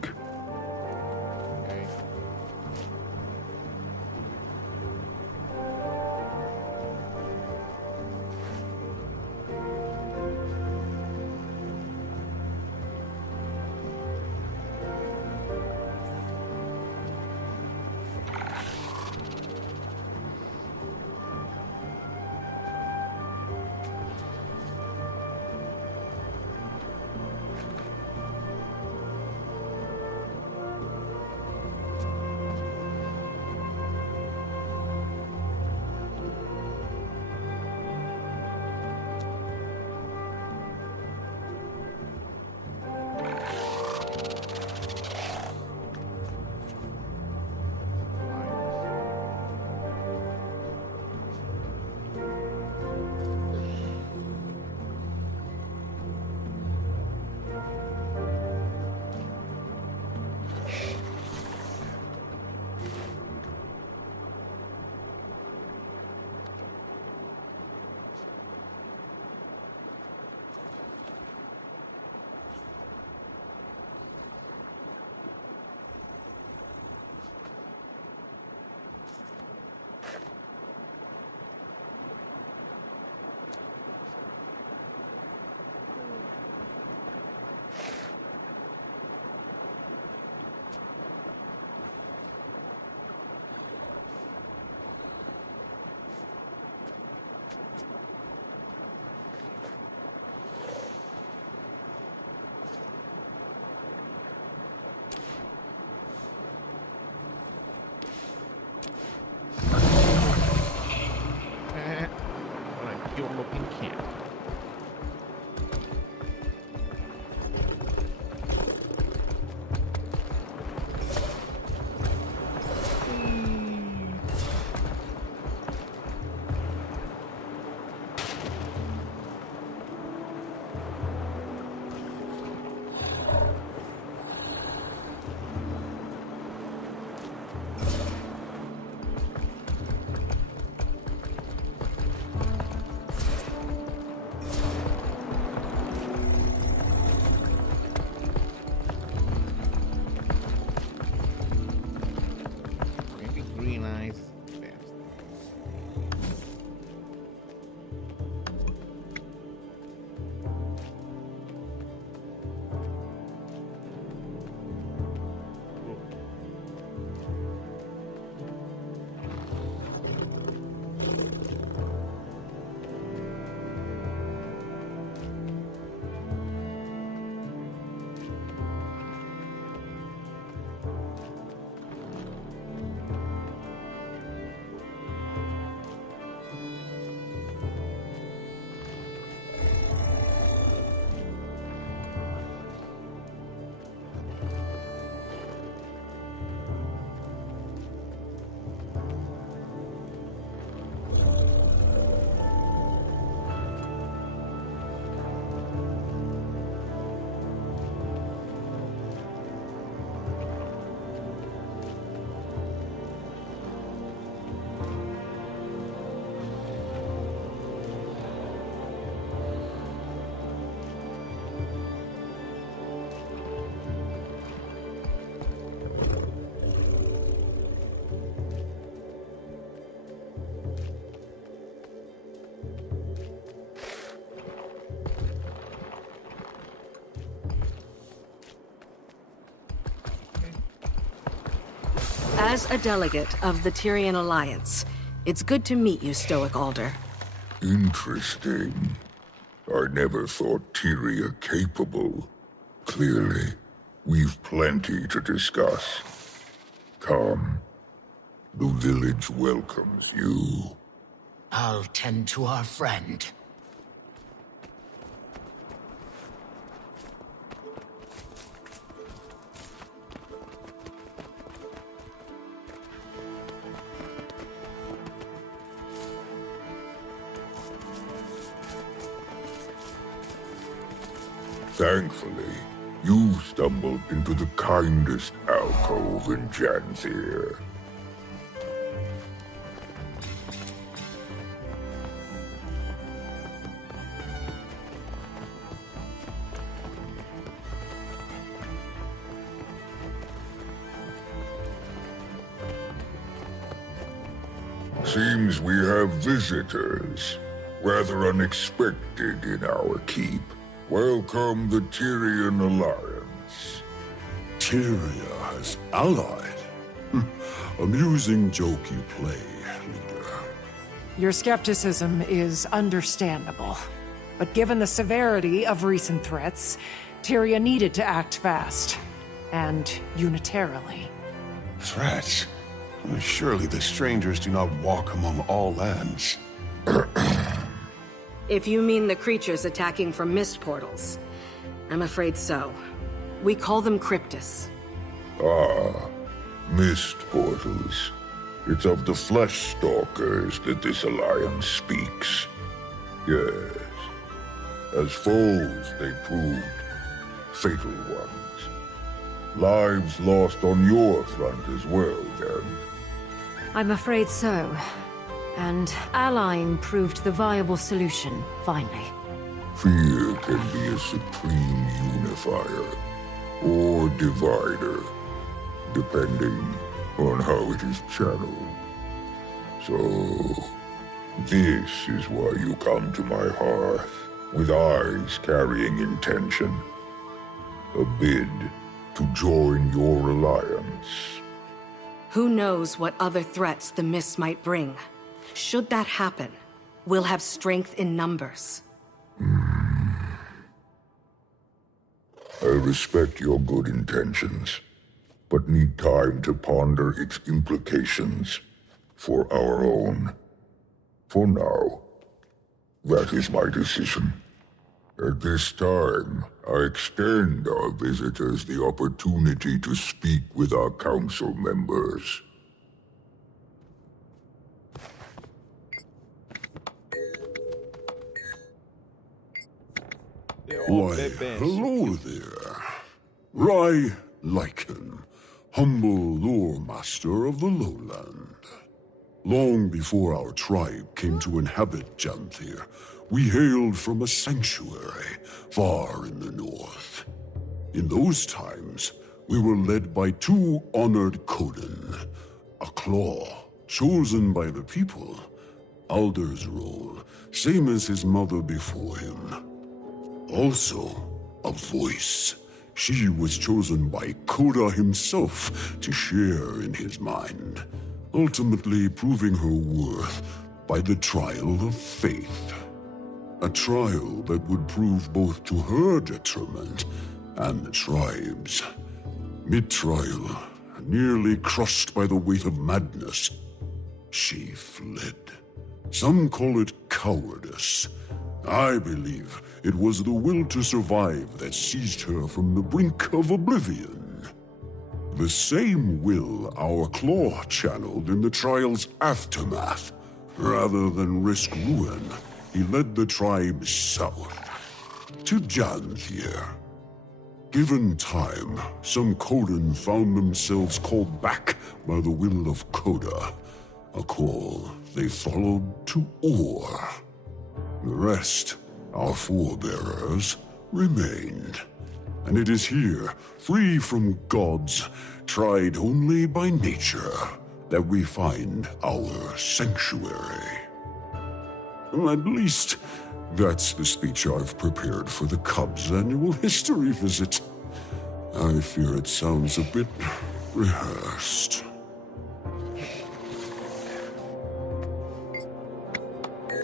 Okay. What a cute looking cat. Maybe green eyes. Best. As a delegate of the Tyrian Alliance, it's good to meet you, Stoic Alder. Interesting. I never thought Tyria capable. Clearly, we've plenty to discuss. Come. The village welcomes you. I'll tend to our friend. Thankfully, you've stumbled into the kindest alcove in Janthir. Seems we have visitors. Rather unexpected in our keep. Welcome the Tyrian Alliance. Tyria has allied? Amusing joke you play, leader. Your skepticism is understandable. But given the severity of recent threats, Tyria needed to act fast. And unitarily. Threats? Surely the strangers do not walk among all lands. If you mean the creatures attacking from mist portals, I'm afraid so. We call them Cryptus. Ah, mist portals. It's of the flesh stalkers that this alliance speaks. Yes. As foes, they proved fatal ones. Lives lost on your front as well, then. I'm afraid so. And allying proved the viable solution, finally. Fear can be a supreme unifier, or divider, depending on how it is channeled. So, this is why you come to my hearth, with eyes carrying intention. A bid to join your alliance. Who knows what other threats the mists might bring? Should that happen, we'll have strength in numbers. I respect your good intentions, but need time to ponder its implications for our own. For now, that is my decision. At this time, I extend our visitors the opportunity to speak with our council members. Why, hello there. Rai Lycan, humble lore master of the lowland. Long before our tribe came to inhabit Janthir, we hailed from a sanctuary far in the north. In those times, we were led by two honored Coden, a claw chosen by the people, Alder's role, same as his mother before him. Also, a voice. She was chosen by Koda himself to share in his mind, ultimately proving her worth by the trial of faith. A trial that would prove both to her detriment and the tribe's. Mid-trial, nearly crushed by the weight of madness, she fled. Some call it cowardice. I believe it was the will to survive that seized her from the brink of oblivion. The same will our claw channeled in the trial's aftermath. Rather than risk ruin, he led the tribe south, to Janthir. Given time, some Coden found themselves called back by the will of Koda, a call they followed to Or. The rest, our forebearers, remained. And it is here, free from gods, tried only by nature, that we find our sanctuary. At least, that's the speech I've prepared for the Cubs' annual history visit. I fear it sounds a bit rehearsed.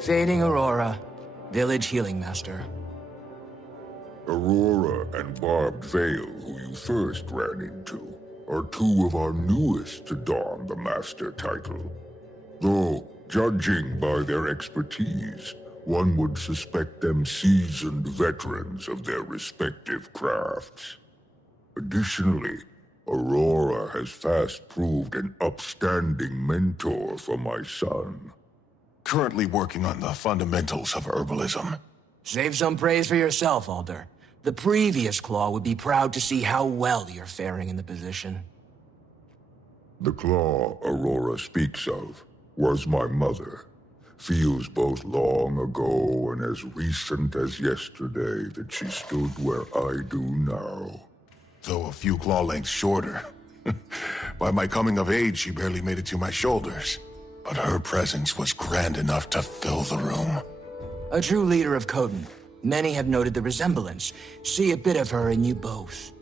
Fading Aurora, Village Healing Master. Aurora and Barbed Veil, who you first ran into, are two of our newest to don the Master title. Though, judging by their expertise, one would suspect them seasoned veterans of their respective crafts. Additionally, Aurora has fast proved an upstanding mentor for my son. Currently working on the fundamentals of herbalism. Save some praise for yourself, Alder. The previous Claw would be proud to see how well you're faring in the position. The Claw Aurora speaks of was my mother. Feels both long ago and as recent as yesterday that she stood where I do now. Though a few claw lengths shorter. By my coming of age, she barely made it to my shoulders. But her presence was grand enough to fill the room. A true leader of Coden. Many have noted the resemblance. See a bit of her in you both.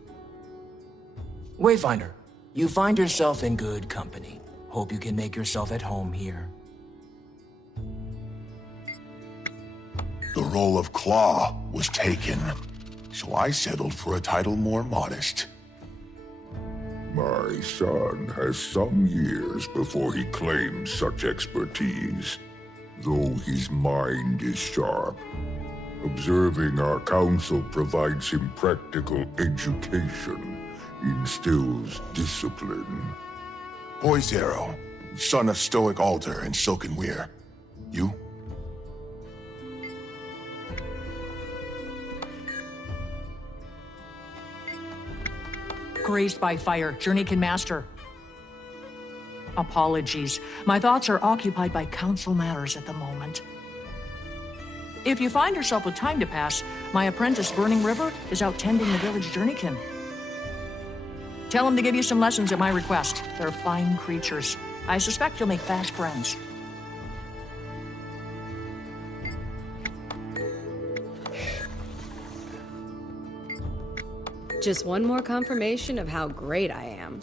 Wayfinder, you find yourself in good company. Hope you can make yourself at home here. The role of Claw was taken, so I settled for a title more modest. My son has some years before he claims such expertise, though his mind is sharp. Observing our council provides him practical education, instills discipline. Boy Zero, son of Stoic Alter and Silken Weir. You? Grazed by fire, Journeykin Master. Apologies. My thoughts are occupied by council matters at the moment. If you find yourself with time to pass, my apprentice Burning River is out tending the village Journeykin. Tell him to give you some lessons at my request. They're fine creatures. I suspect you'll make fast friends. Just one more confirmation of how great I am.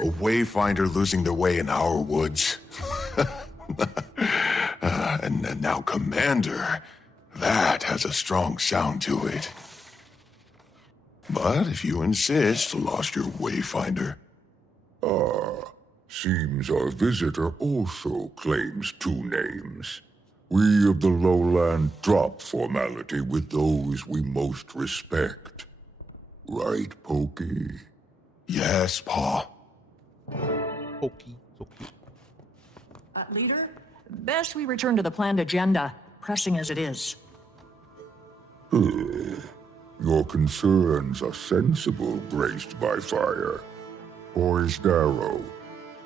A wayfinder losing their way in our woods. And now Commander. That has a strong sound to it. But if you insist, lost your wayfinder. Seems our visitor also claims two names. We of the lowland drop formality with those we most respect. Right, Pokey? Yes, Pa. Pokey, so cute. Leader, best we return to the planned agenda, pressing as it is. Your concerns are sensible, graced by fire. Poised arrow.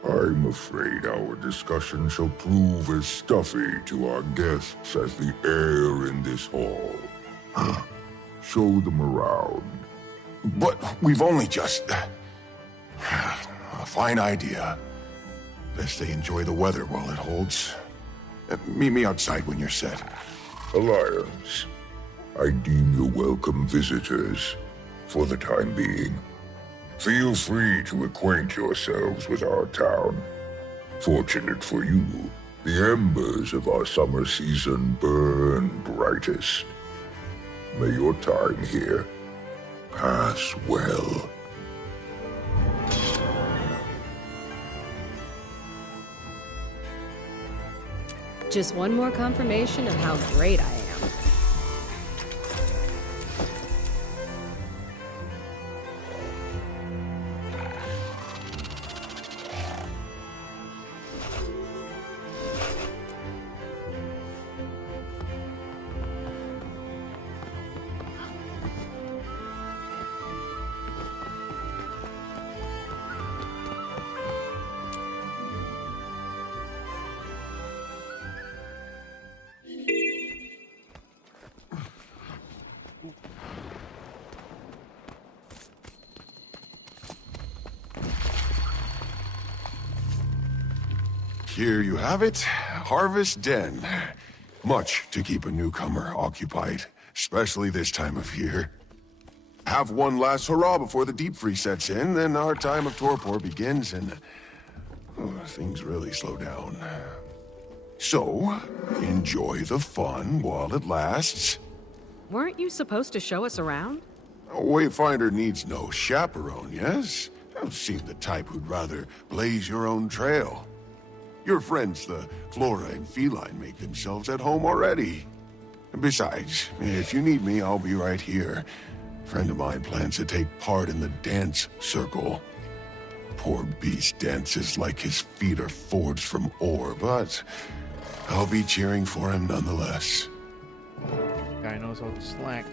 I'm afraid our discussion shall prove as stuffy to our guests as the air in this hall. Show them around. But we've only just... A fine idea. Best they enjoy the weather while it holds. Meet me outside when you're set. Alliance. I deem you welcome visitors, for the time being. Feel free to acquaint yourselves with our town. Fortunate for you, the embers of our summer season burn brightest. May your time here pass well. Just one more confirmation of how great I am. Here you have it, Harvest Den. Much to keep a newcomer occupied, especially this time of year. Have one last hurrah before the deep freeze sets in, then our time of torpor begins and things really slow down. So, enjoy the fun while it lasts. Weren't you supposed to show us around? A wayfinder needs no chaperone, yes? You seem the type who'd rather blaze your own trail. Your friends, the flora and feline, make themselves at home already. Besides, if you need me, I'll be right here. A friend of mine plans to take part in the dance circle. Poor beast dances like his feet are forged from ore, but I'll be cheering for him nonetheless. guy knows how to slack.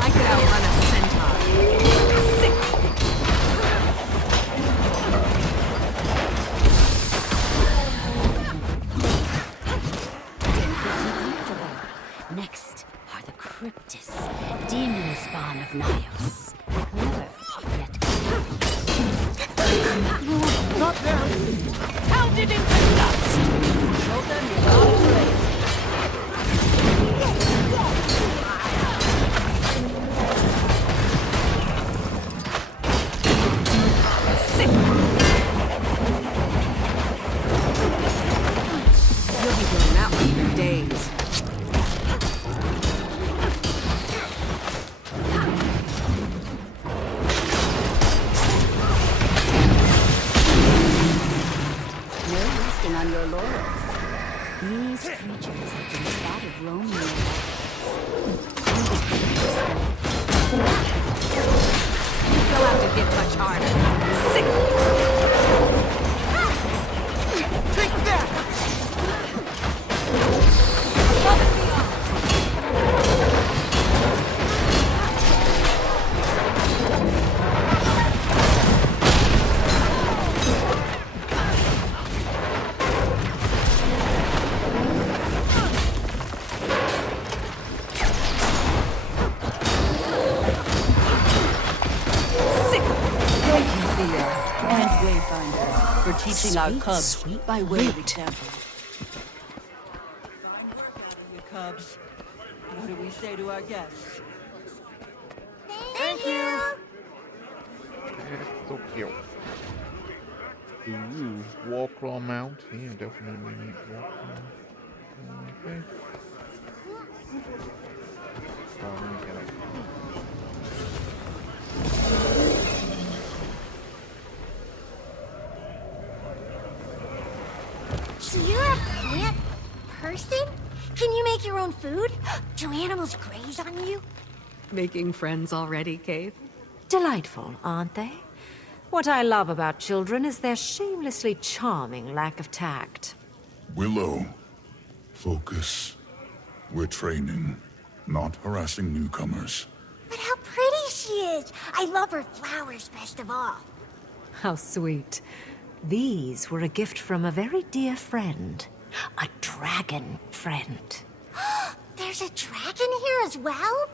I could outrun a centaur. Next are the Cryptis, demon spawn of Nios. Clever, yet Not them! pounded into dust. Show them you're not afraid. You'll be doing that one for days. No resting on your laurels. These creatures have been spotted roaming the You'll have to hit much harder. Take that! Above and beyond. and Wayfinder for teaching our cubs by way of example. You cubs, what do we say to our guests? Thank you! So cute. Ooh, wall claw mount. Yeah, definitely need wall claw. Okay. Oh, let me get up. So you're a plant person? Can you make your own food? Do animals graze on you? Making friends already, Kate? Delightful, aren't they? What I love about children is their shamelessly charming lack of tact. Willow, focus. We're training, not harassing newcomers. But how pretty she is! I love her flowers best of all. How sweet. These were a gift from a very dear friend. A dragon friend. There's a dragon here as well?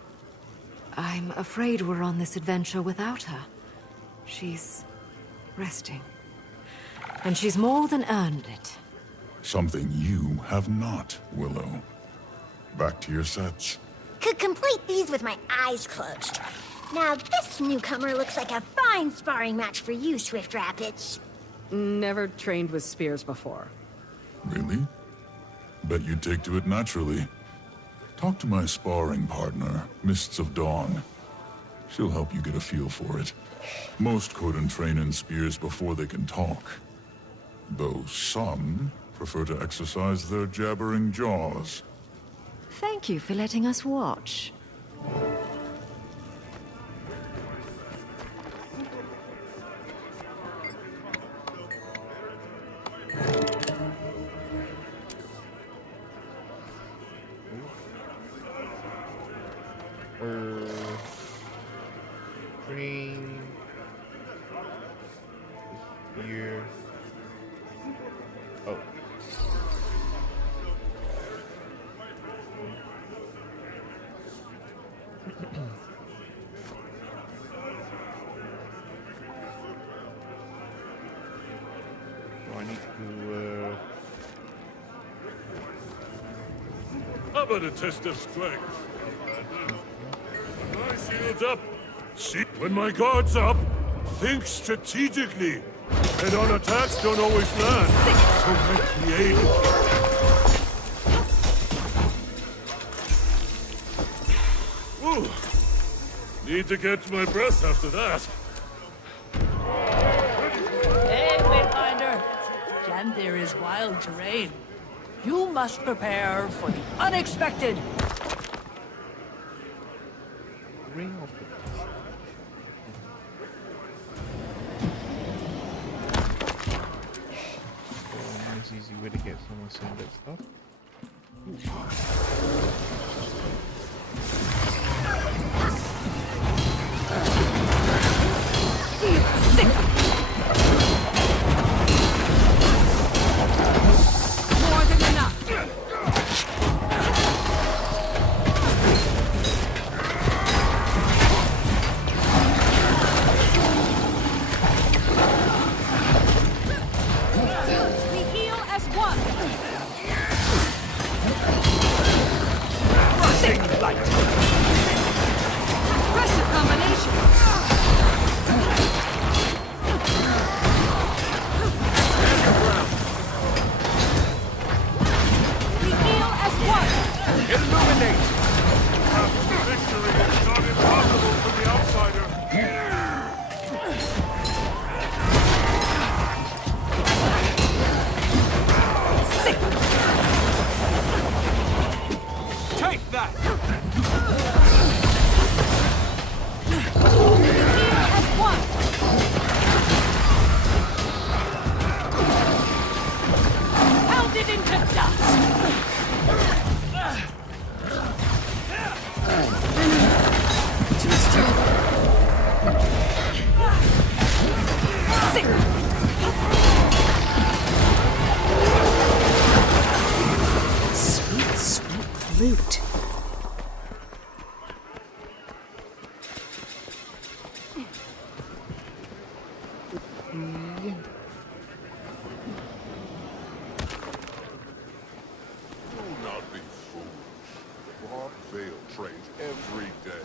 I'm afraid we're on this adventure without her. She's resting. And she's more than earned it. Something you have not, Willow. Back to your sets. Could complete these with my eyes closed. Now this newcomer looks like a fine sparring match for you, Swift Rapids. Never trained with spears before. Really? Bet you'd take to it naturally. Talk to my sparring partner, Mists of Dawn. She'll help you get a feel for it. Most couldn't train in spears before they can talk. Though some prefer to exercise their jabbering jaws. Thank you for letting us watch. Green. Here. Oh. Do I I need to. How about a test of strength? My shield's up. See, when my guard's up, think strategically. Head-on attacks don't always land. So let me aid. Ooh. Need to catch my breath after that. Hey, Wayfinder. Janthir is wild terrain. You must prepare for the unexpected. Ring of the nice easy way to get someone some that stuff. More than enough. We heal as one. Rushing light. Impressive combination. We heal as one. Illuminate! Victory is not impossible for the outsider. Take that. As one. Pounded into dust. Too strong. Sweet, sweet loot. Do not be foolish. Broad Vale trains every day.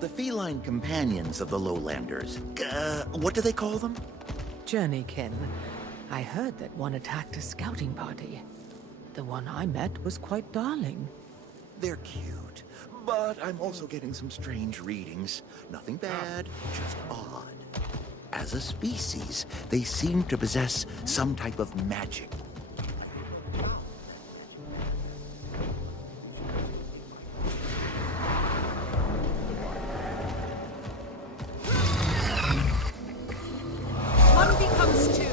The feline companions of the lowlanders. What do they call them? Journeykin. I heard that one attacked a scouting party. The one I met was quite darling. They're cute, but I'm also getting some strange readings. Nothing bad, just odd. As a species, they seem to possess some type of magic. One becomes two.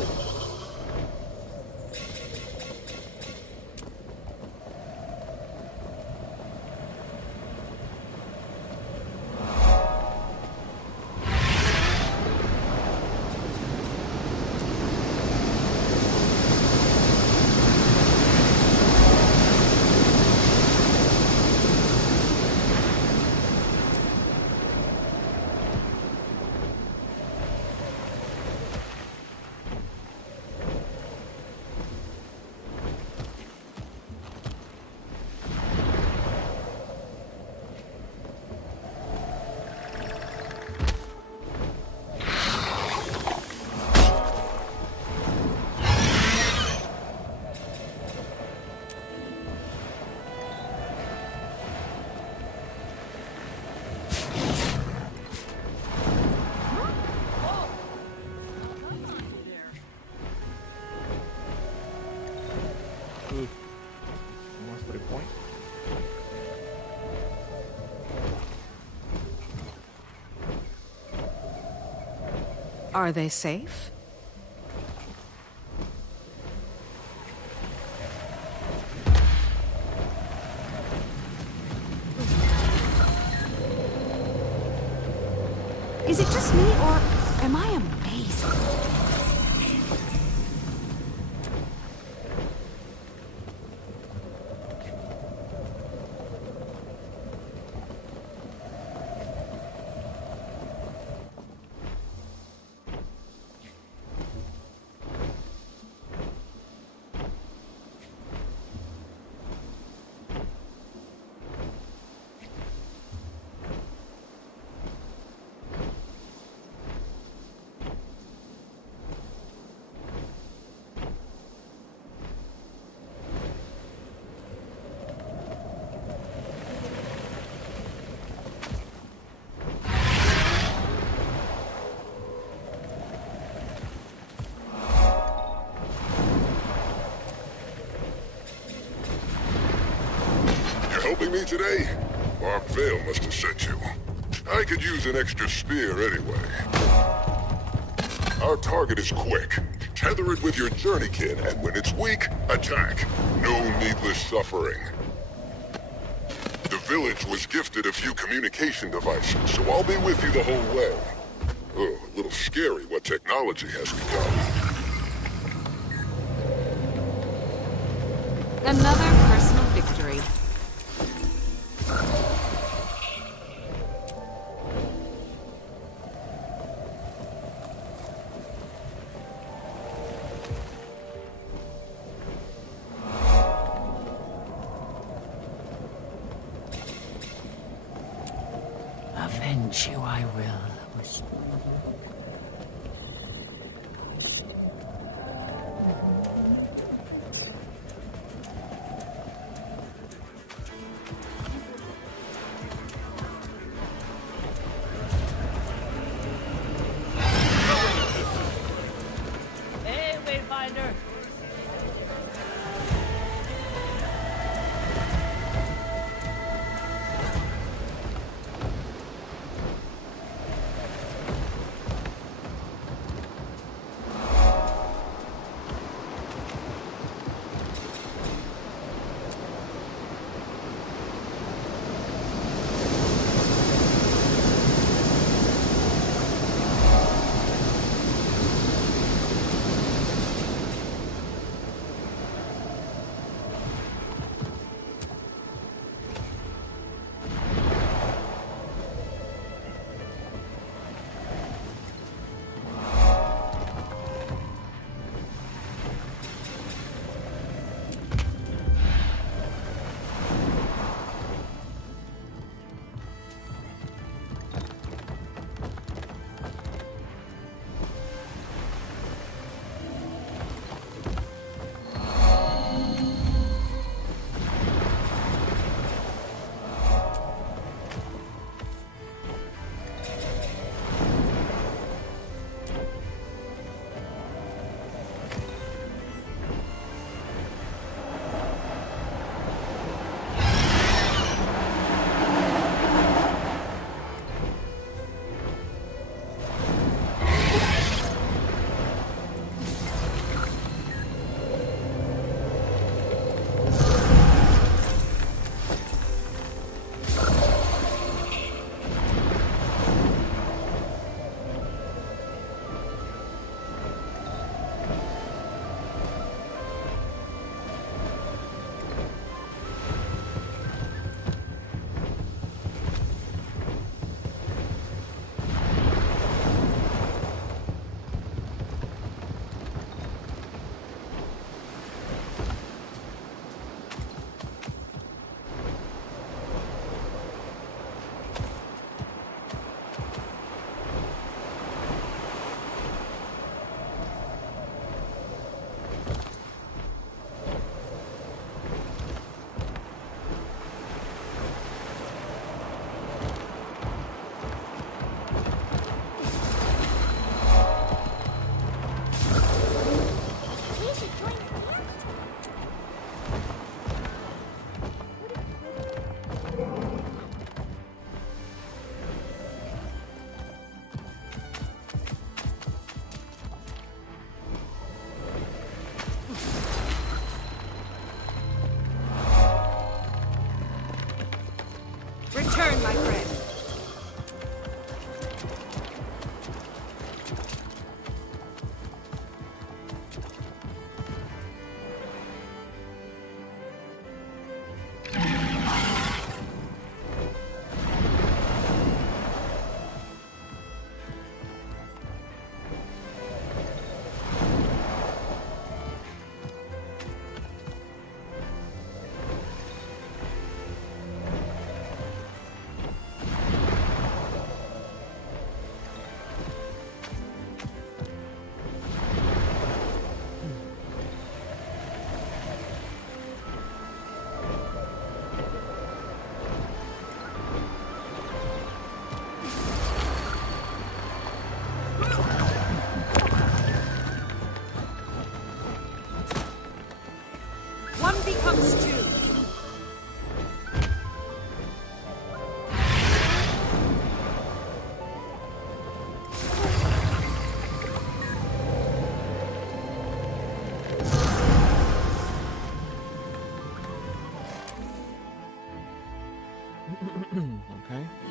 Are they safe? Is it just me, or am I amazing? Helping me today? Mark Vale must have sent you. I could use an extra spear anyway. Our target is quick. Tether it with your journeykin, and when it's weak, attack. No needless suffering. The village was gifted a few communication devices, so I'll be with you the whole way. Oh, a little scary what technology has become. Another personal victory. Avenge you I will. Hey, Wayfinder! Okay.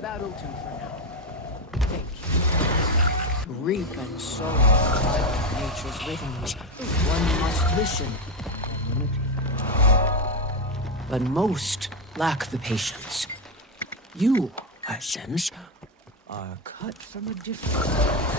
That'll do for now. Thank you. Reap and sow like nature's rhythms. One must listen and imitate. But most lack the patience. You, I sense, are cut from a different...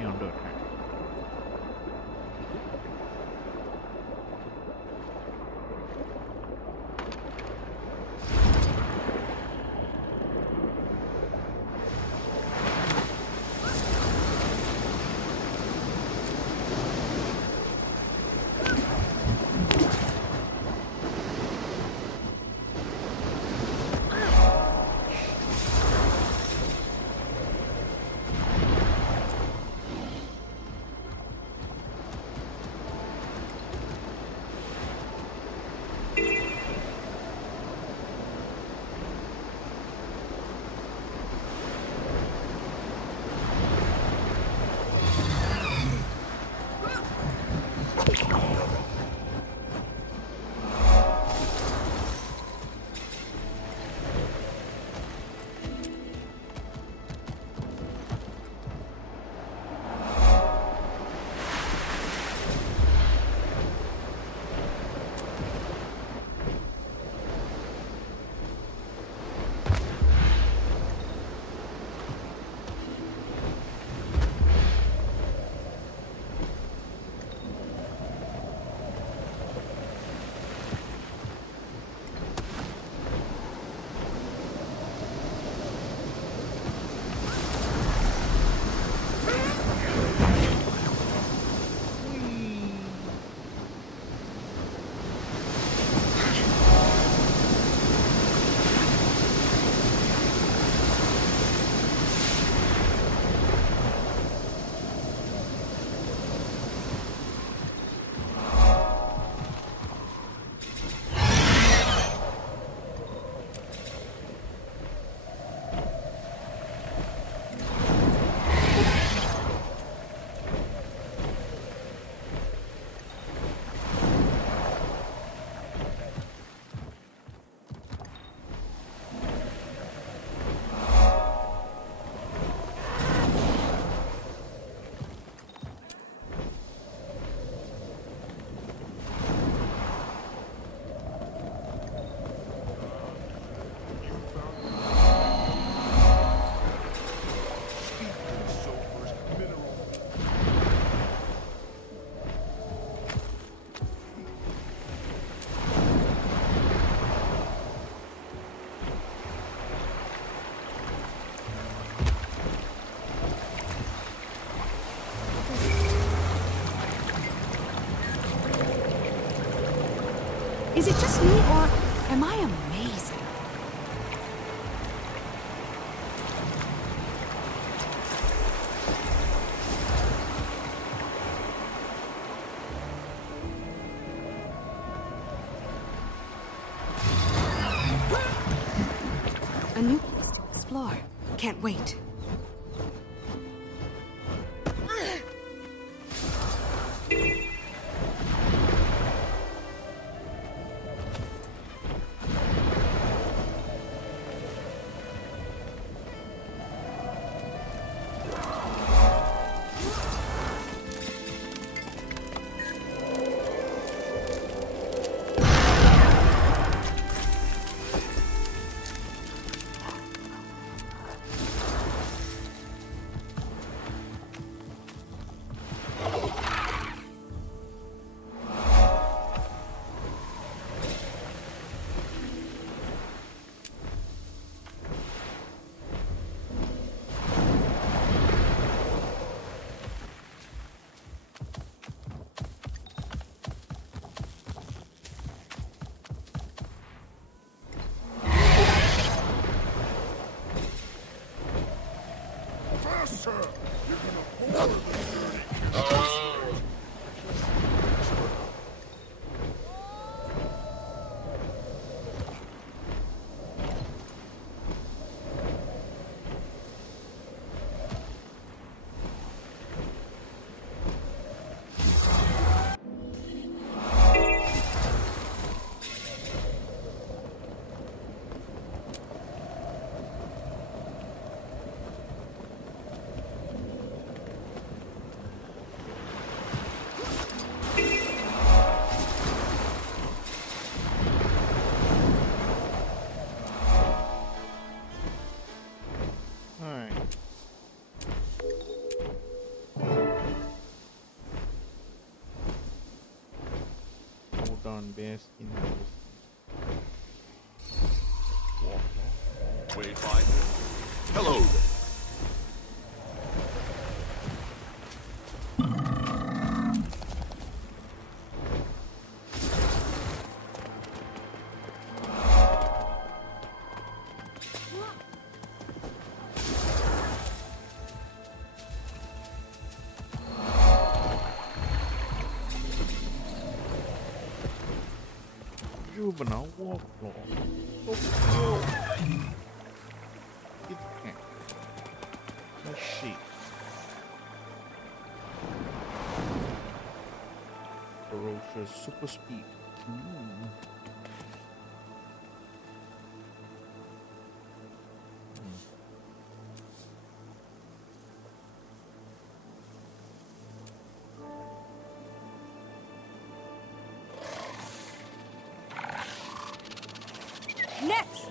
actually under attack. Is it just me, or am I amazing? A new place to explore. Can't wait. on basking. Wayfinder. Hello there. Juvenile Warclaw. Oh, Kit Kat. Let's see. Ferocious super speed. Next!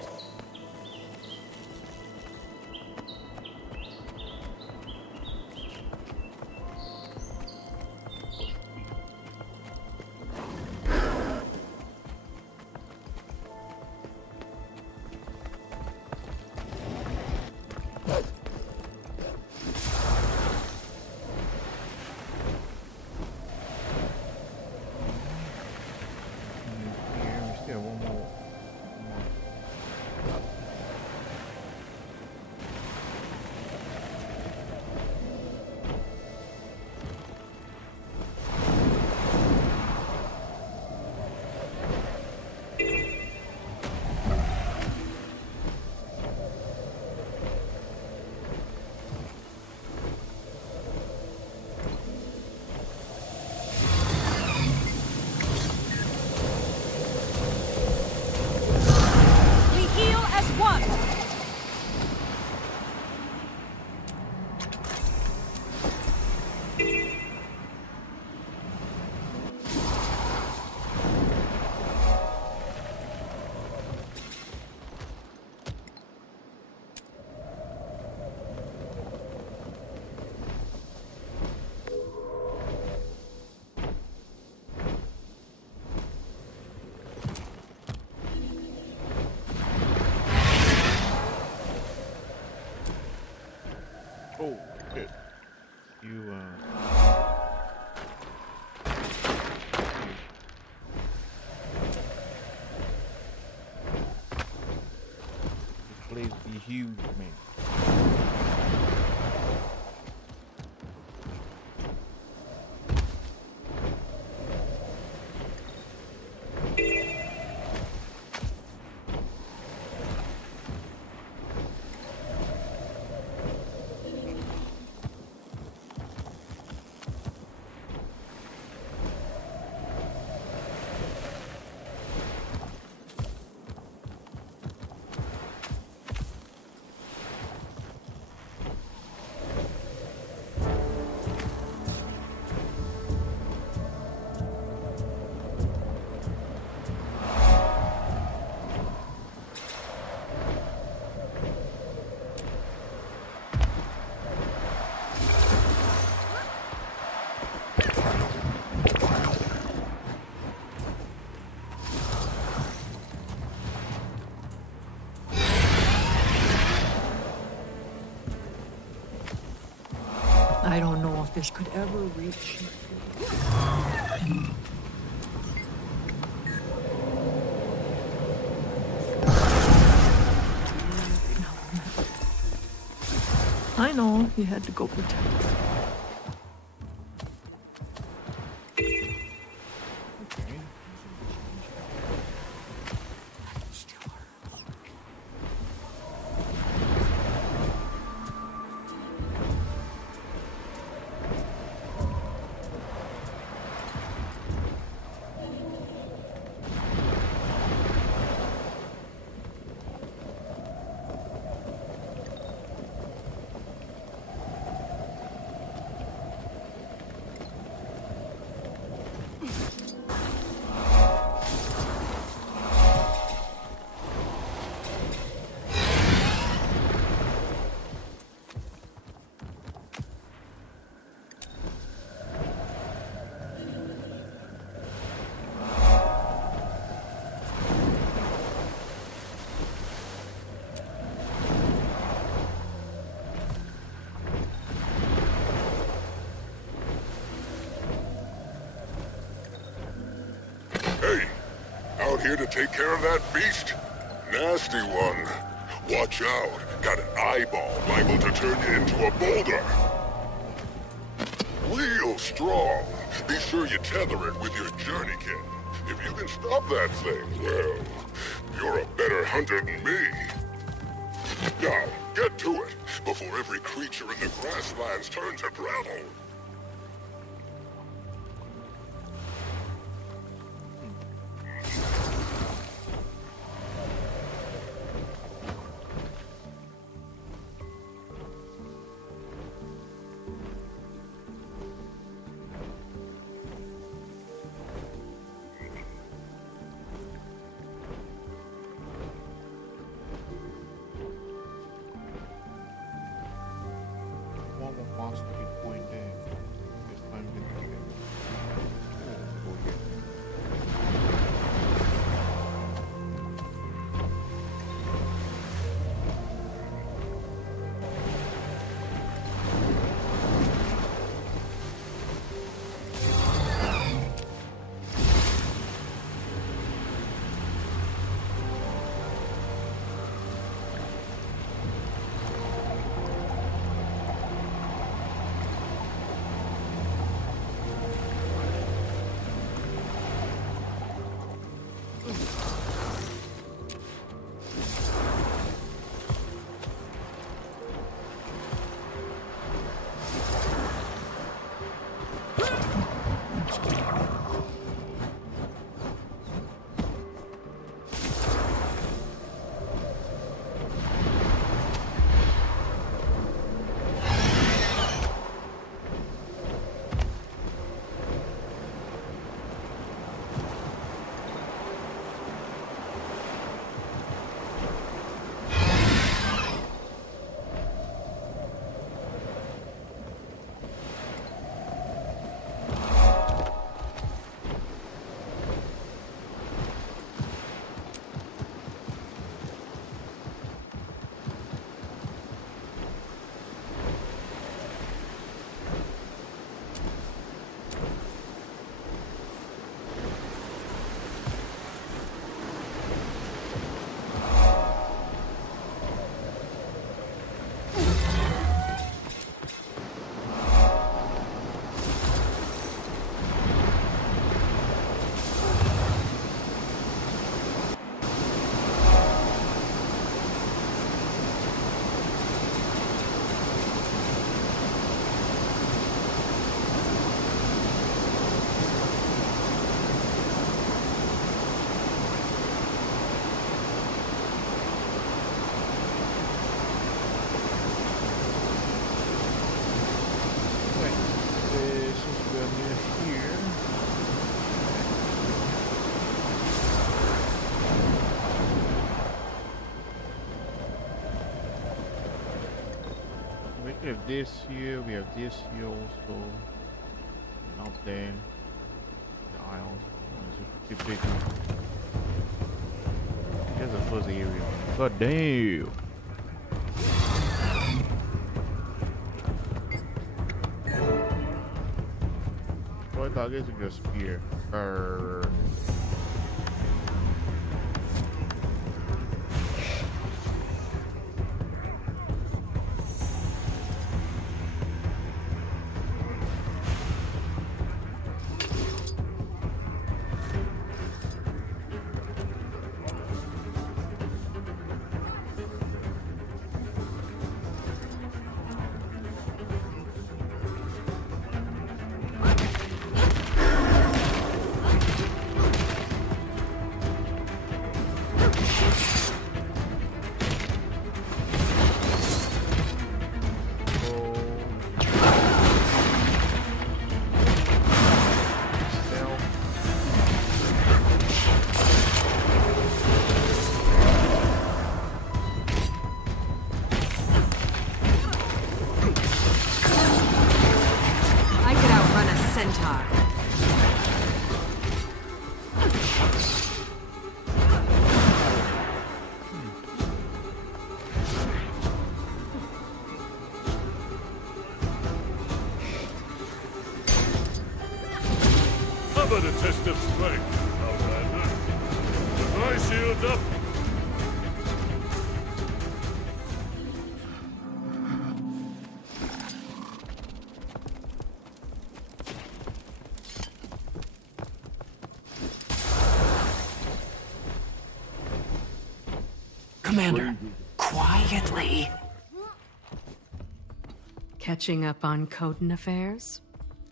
Here, we still have one more. We heal as one! Oh, good. You, This place be huge, man. I don't know if this could ever reach you. I know you had to go protect us. out here to take care of that beast? Nasty one. Watch out. Got an eyeball liable to turn you into a boulder. Real strong. Be sure you tether it with your journeykin. If you can stop that thing, well, you're a better hunter than me. Now, get to it, before every creature in the grasslands turns to gravel. One more boss to be pointed. This time we can take it. Oh, okay. We have this here, we have this here also. Up there. The aisles. It's a pretty big one. Here's the first area. God damn! Destroy targets with your spear. How about a test of strength, Outlander? eye shields up! Commander, quietly. Catching up on Coden affairs?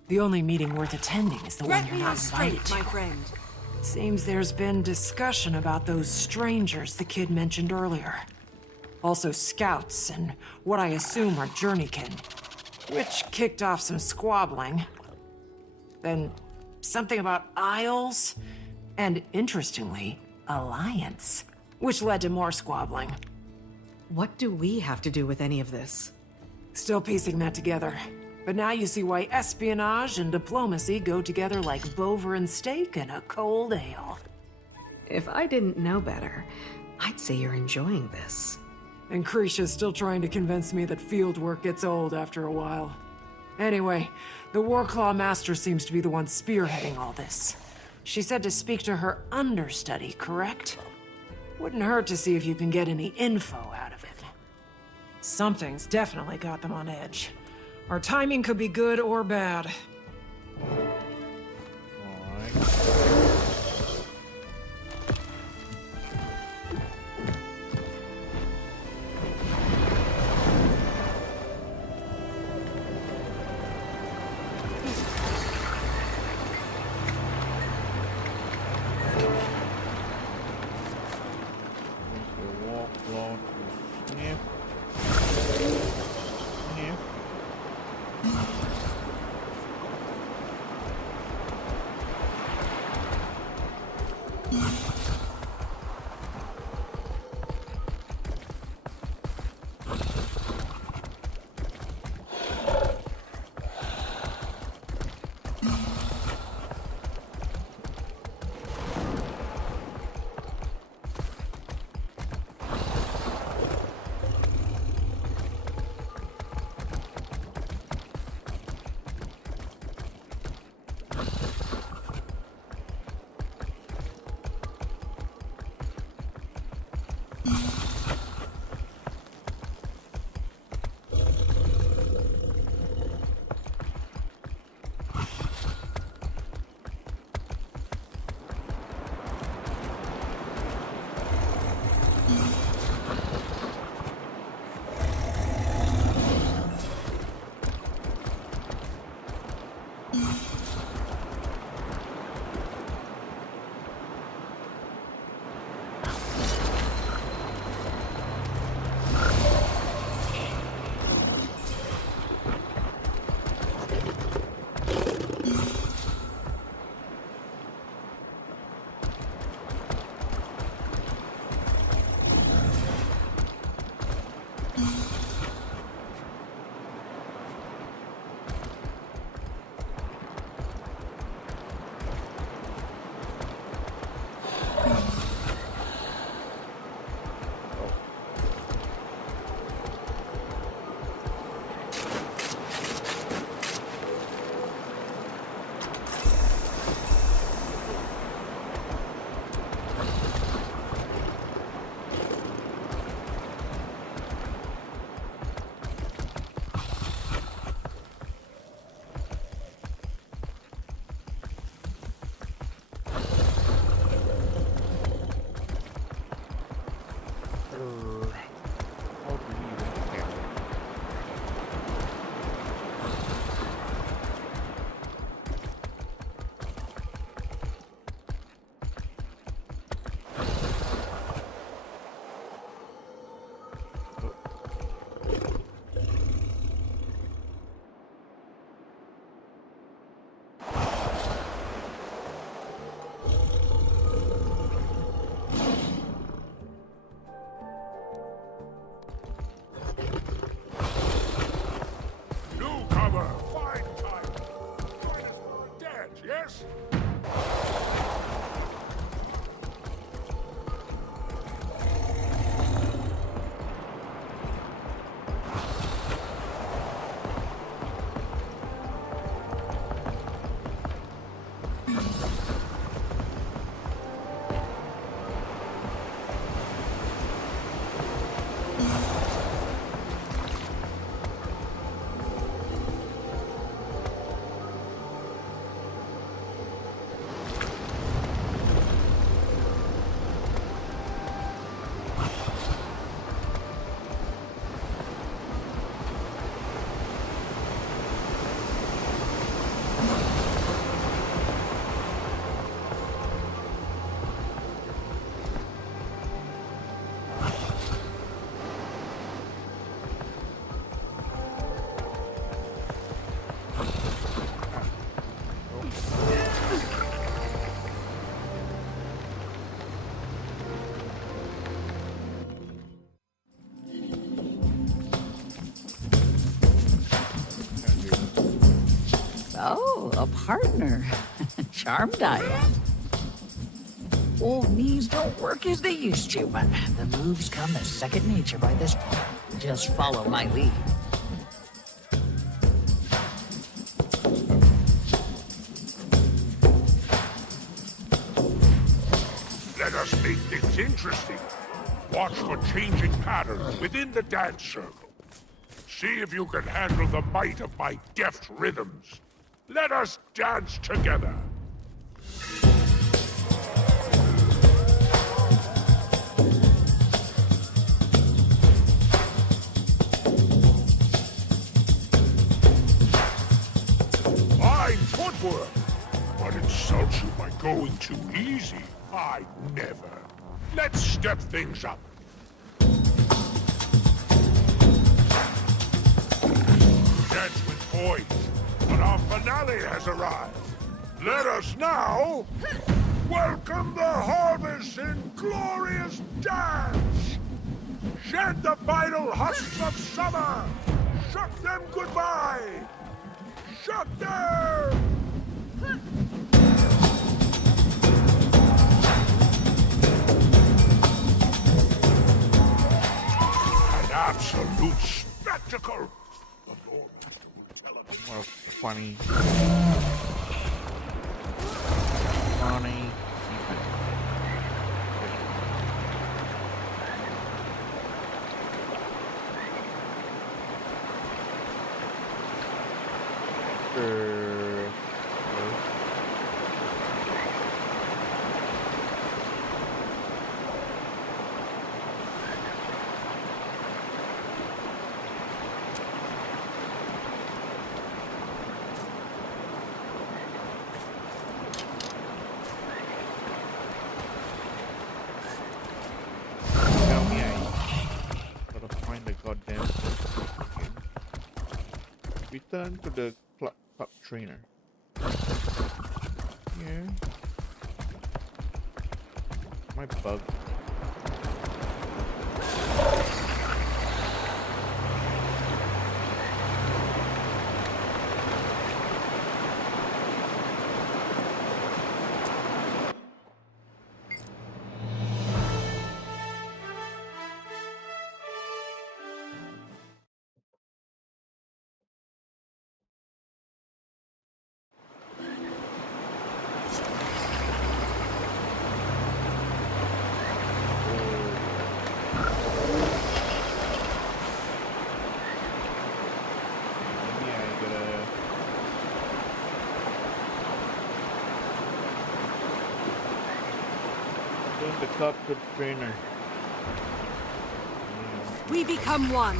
The only meeting worth attending is the one you're not invited to. my friend. Seems there's been discussion about those strangers the kid mentioned earlier. Also scouts and what I assume are journeykin, which kicked off some squabbling. Then something about Isles, and interestingly, Alliance, which led to more squabbling. What do we have to do with any of this? Still piecing that together. But now you see why espionage and diplomacy go together like Bover and steak and a cold ale. If I didn't know better, I'd say you're enjoying this. And Krisha's still trying to convince me that field work gets old after a while. Anyway, the Warclaw Master seems to be the one spearheading all this. She said to speak to her understudy, correct? Wouldn't hurt to see if you can get any info out of it. Something's definitely got them on edge. Our timing could be good or bad. Oh, a partner. Charmed I am. Old knees don't work as they used to, but the moves come as second nature by this point. Just follow my lead. Let us make things interesting. Watch for changing patterns within the dance circle. See if you can handle the might of my deft rhythms. Let us dance together. Fine footwork, but insult you by going too easy. I never. Let's step things up. Dance with poise, but our finale has arrived. Let us now welcome the harvest in glorious dance. Shed the vital husks of summer. Shuck them goodbye. Shuck them. An absolute spectacle. What a funny. Funny. Goddamn. Return to the club trainer. Yeah. My bug. The club trainer. We become one.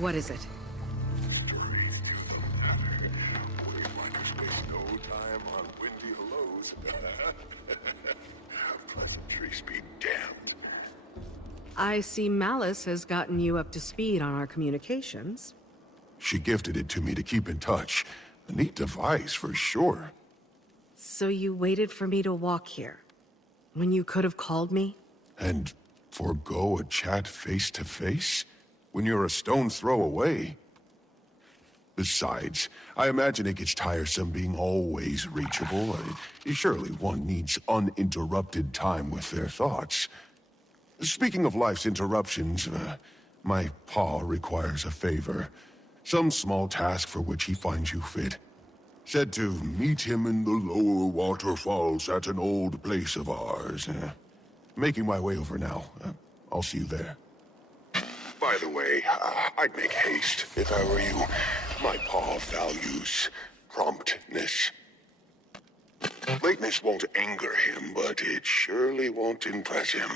What is it? No time on windy hellos. Pleasantries be damned. I see Malice has gotten you up to speed on our communications. She gifted it to me to keep in touch. A neat device, for sure. So you waited for me to walk here, when you could have called me? And forego a chat face to face? when you're a stone's throw away. Besides, I imagine it gets tiresome being always reachable. Surely one needs uninterrupted time with their thoughts. Speaking of life's interruptions, my paw requires a favor. Some small task for which he finds you fit. Said to meet him in the lower waterfalls at an old place of ours. Making my way over now. I'll see you there. By the way, I'd make haste if I were you. My paw values promptness. Lateness won't anger him, but it surely won't impress him.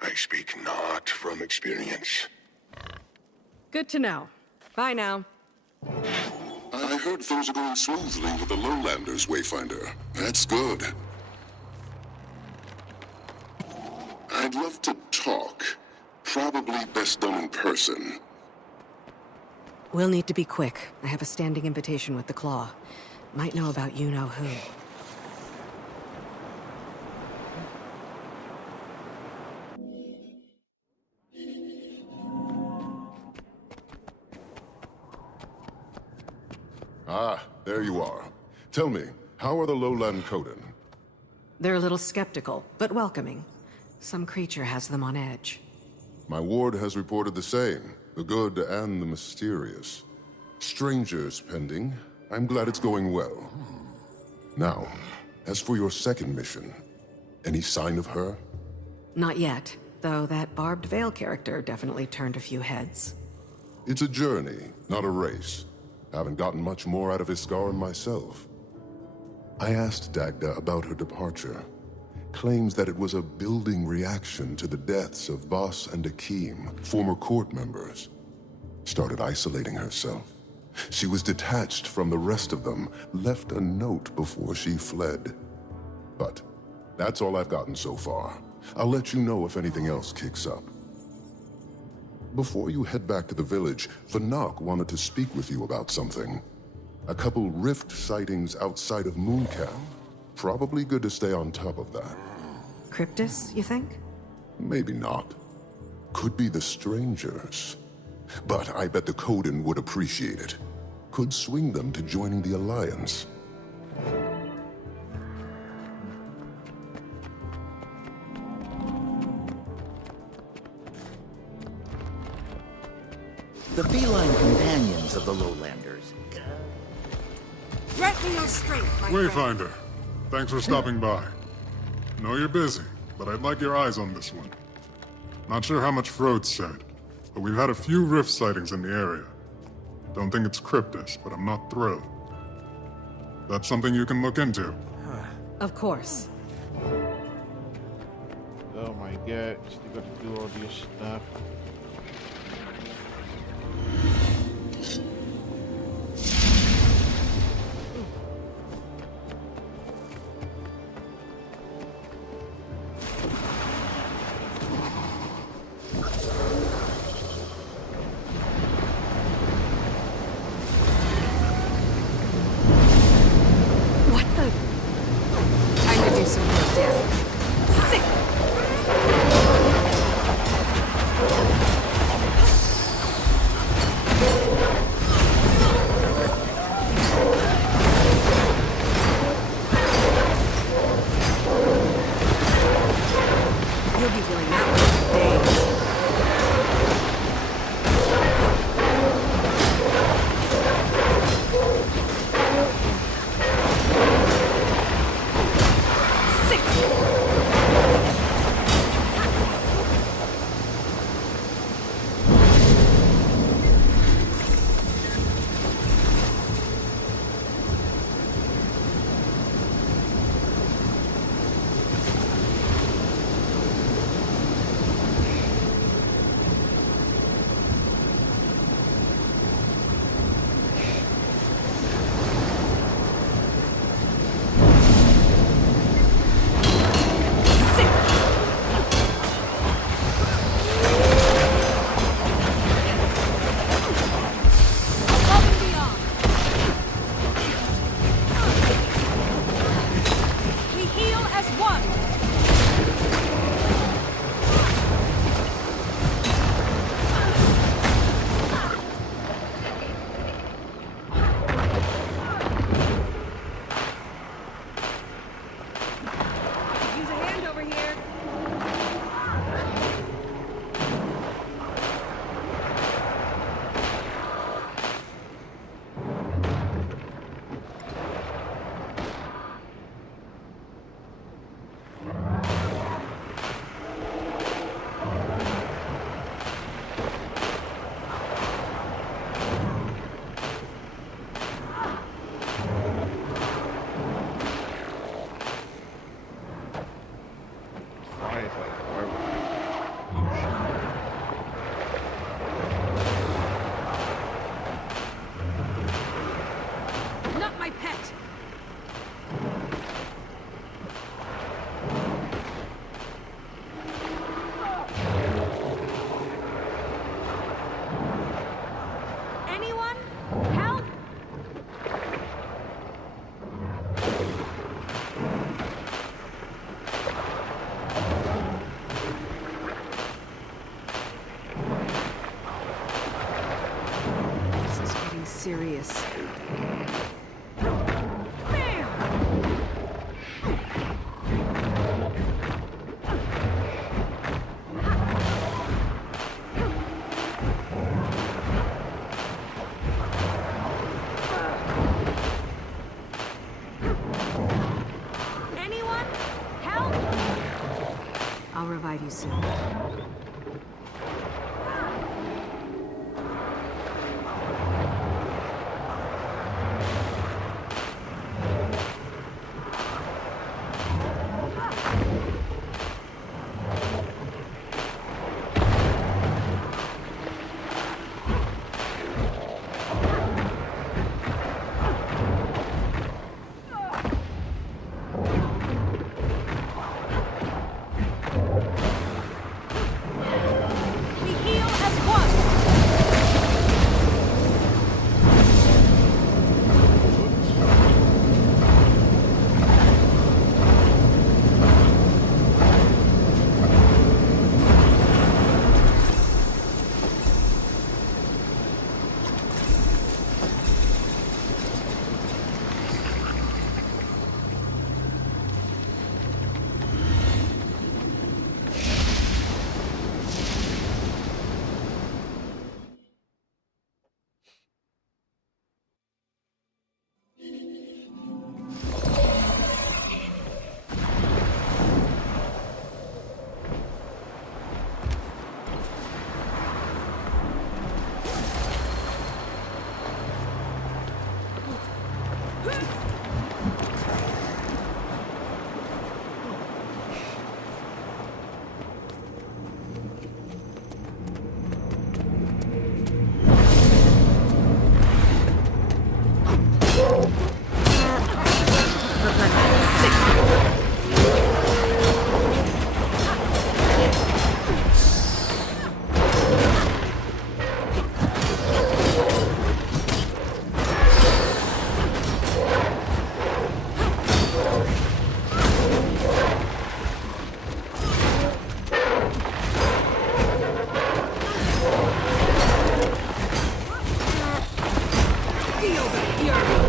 I speak not from experience. Good to know. Bye now. I heard things are going smoothly with the Lowlanders, Wayfinder. That's good. I'd love to talk. Probably best done in person. We'll need to be quick. I have a standing invitation with the Claw. Might know about you-know-who. Ah, there you are. Tell me, how are the Lowland Coden? They're a little skeptical, but welcoming. Some creature has them on edge. My ward has reported the same, the good and the mysterious. Strangers pending. I'm glad it's going well. Now, as for your second mission, any sign of her? Not yet, though that Barbed Veil character definitely turned a few heads. It's a journey, not a race. Haven't gotten much more out of Iskaran myself. I asked Dagda about her departure. Claims that it was a building reaction to the deaths of Voss and Akeem, former court members. Started isolating herself. She was detached from the rest of them, left a note before she fled. But that's all I've gotten so far. I'll let you know if anything else kicks up. Before you head back to the village, Vanak wanted to speak with you about something. A couple rift sightings outside of Mooncamp. Probably good to stay on top of that. Cryptus, you think? Maybe not. Could be the strangers. But I bet the Coden would appreciate it. Could swing them to joining the Alliance. The feline companions of the Lowlanders. Grant me your strength, my friend. Wayfinder, thanks for stopping by. Know you're busy, but I'd like your eyes on this one. Not sure how much Frode said, but we've had a few rift sightings in the area. Don't think it's Cryptus, but I'm not thrilled. That's something you can look into. Of course. Oh my god, still got to do all this stuff. Some more damage. Sick! serious. Anyone? Help! I'll revive you soon. We heal as one!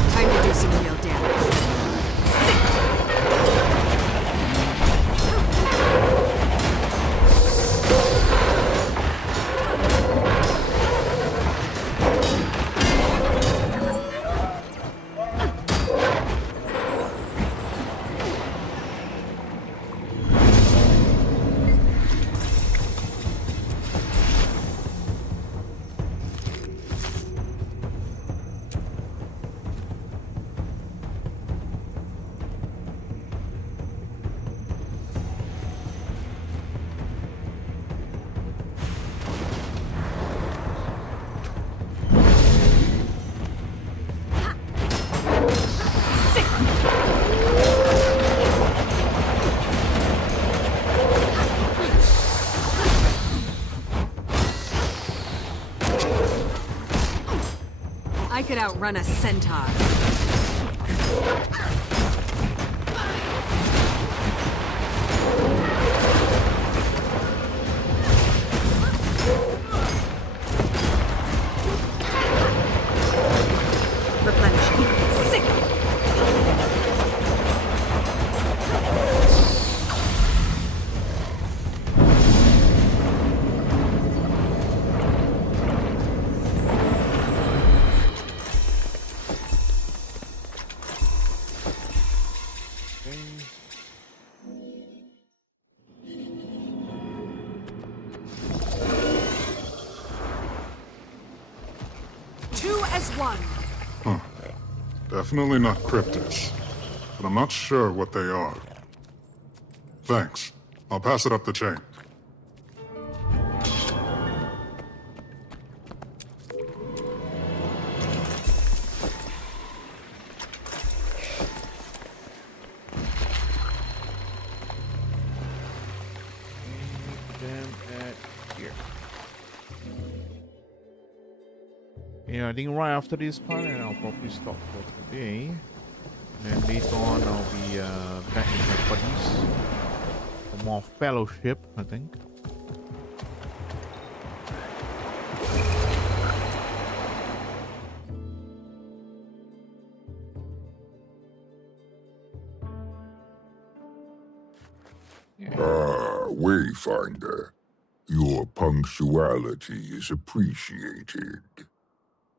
Time to do some real damage. I could outrun a centaur. Replenishing. Sick! Two as one! Huh. Definitely not cryptids, but I'm not sure what they are. Thanks. I'll pass it up the chain. Yeah, I think right after this part, and I'll probably stop for today. And then later on, I'll be back with my buddies for more fellowship, I think. Wayfinder. Your punctuality is appreciated.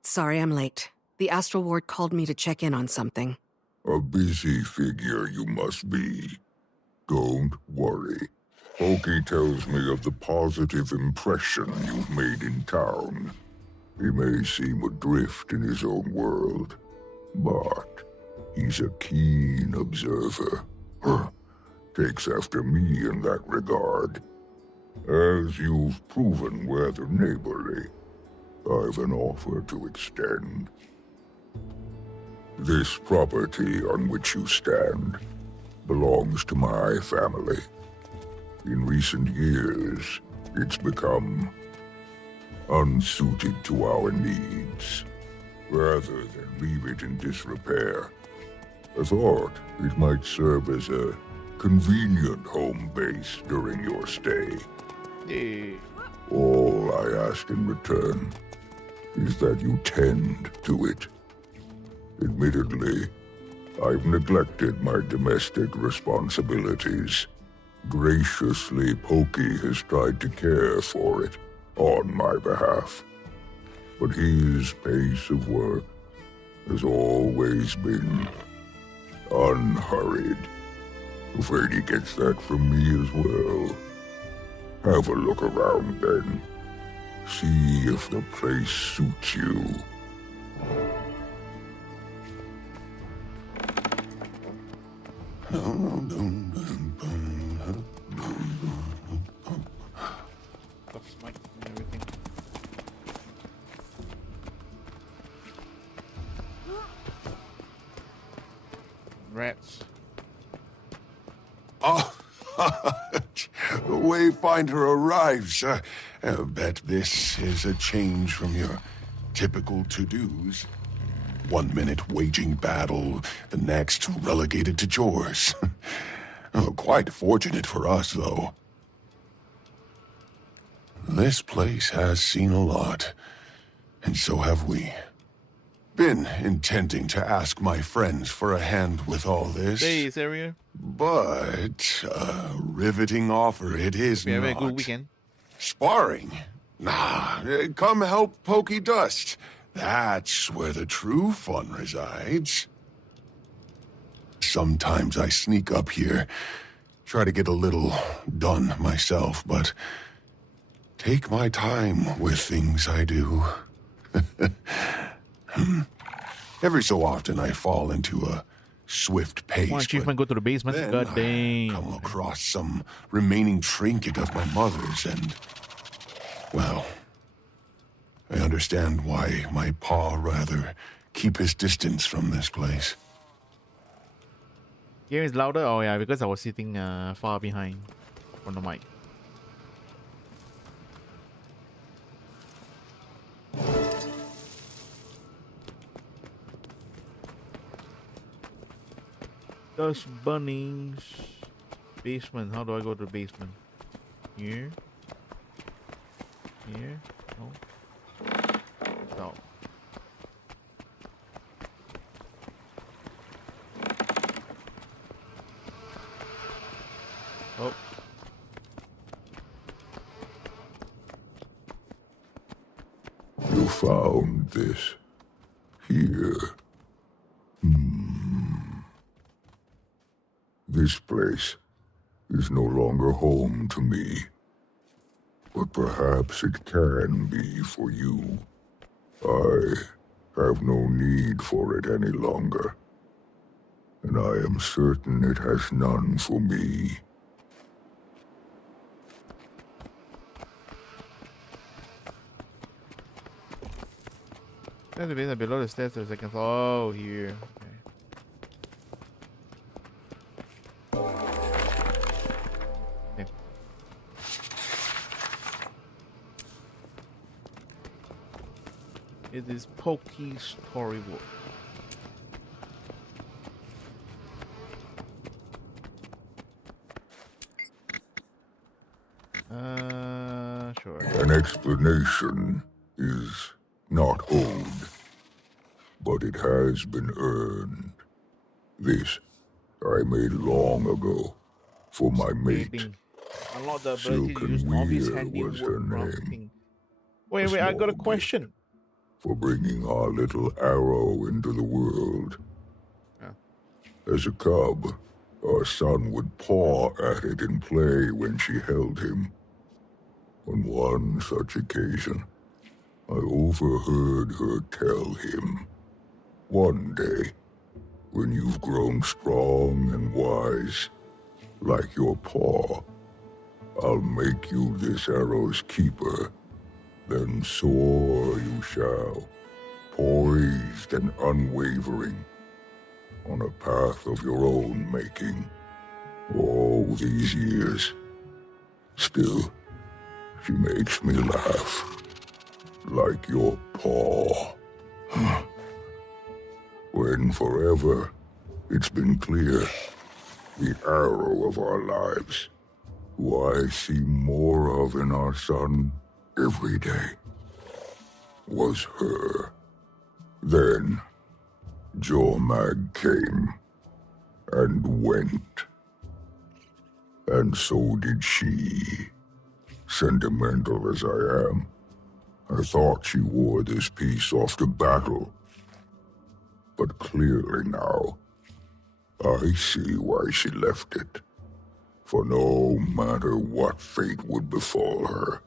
Sorry I'm late. The Astral Ward called me to check in on something. A busy figure you must be. Don't worry. Pokey tells me of the positive impression you've made in town. He may seem adrift in his own world, but he's a keen observer. Takes after me in that regard. As you've proven rather neighborly, I've an offer to extend. This property on which you stand belongs to my family. In recent years, it's become unsuited to our needs. Rather than leave it in disrepair, I thought it might serve as a convenient home base during your stay. All I ask in return is that you tend to it. Admittedly, I've neglected my domestic responsibilities. Graciously, Pokey has tried to care for it on my behalf. But his pace of work has always been unhurried. Afraid he gets that from me as well. Have a look around then. See if the place suits you. Rats. Oh, Wayfinder arrives. Bet this is a change from your typical to-dos. 1 minute waging battle, the next relegated to chores. Quite fortunate for us, though. This place has seen a lot, and so have we. Been intending to ask my friends for a hand with all this. This area. But a riveting offer it is We have a not. good weekend. Sparring? Nah, come help Pokey Dust. That's where the true fun resides. Sometimes I sneak up here, try to get a little done myself, but take my time with things I do. Every so often I fall into a swift pace. One achievement, go to the basement. Then God I damn. come across some remaining trinket of my mother's and, well, I understand why my pa rather keep his distance from this place. Game is louder? Oh yeah, because I was sitting far behind from the mic. Dust Bunnings. Basement. How do I go to the basement? Here. Here. No. Stop. Oh. You found this here. This place is no longer home to me. But perhaps it can be for you. I have no need for it any longer. And I am certain it has none for me. There's a bit below the stairs. There's a second floor. Oh, here. Okay. It is Pokey Storybook. Sure. An explanation is not owed, but it has been earned. This I made long ago for my mate. Unlock the ability to use Silken novice Weir handiwork was her name. crafting. Wait, I got a small question. gift for bringing our little arrow into the world. Yeah. As a cub, our son would paw at it in play when she held him. On one such occasion, I overheard her tell him, "One day, when you've grown strong and wise, like your paw, I'll make you this arrow's keeper. Then soar you shall, poised and unwavering, on a path of your own making. All these years, still, she makes me laugh. Like your paw. When forever, it's been clear, the arrow of our lives, who I see more of in our son every day, was her. Then, Jormag came and went. And so did she. Sentimental as I am, I thought she wore this piece off to battle. But clearly now, I see why she left it. For no matter what fate would befall her,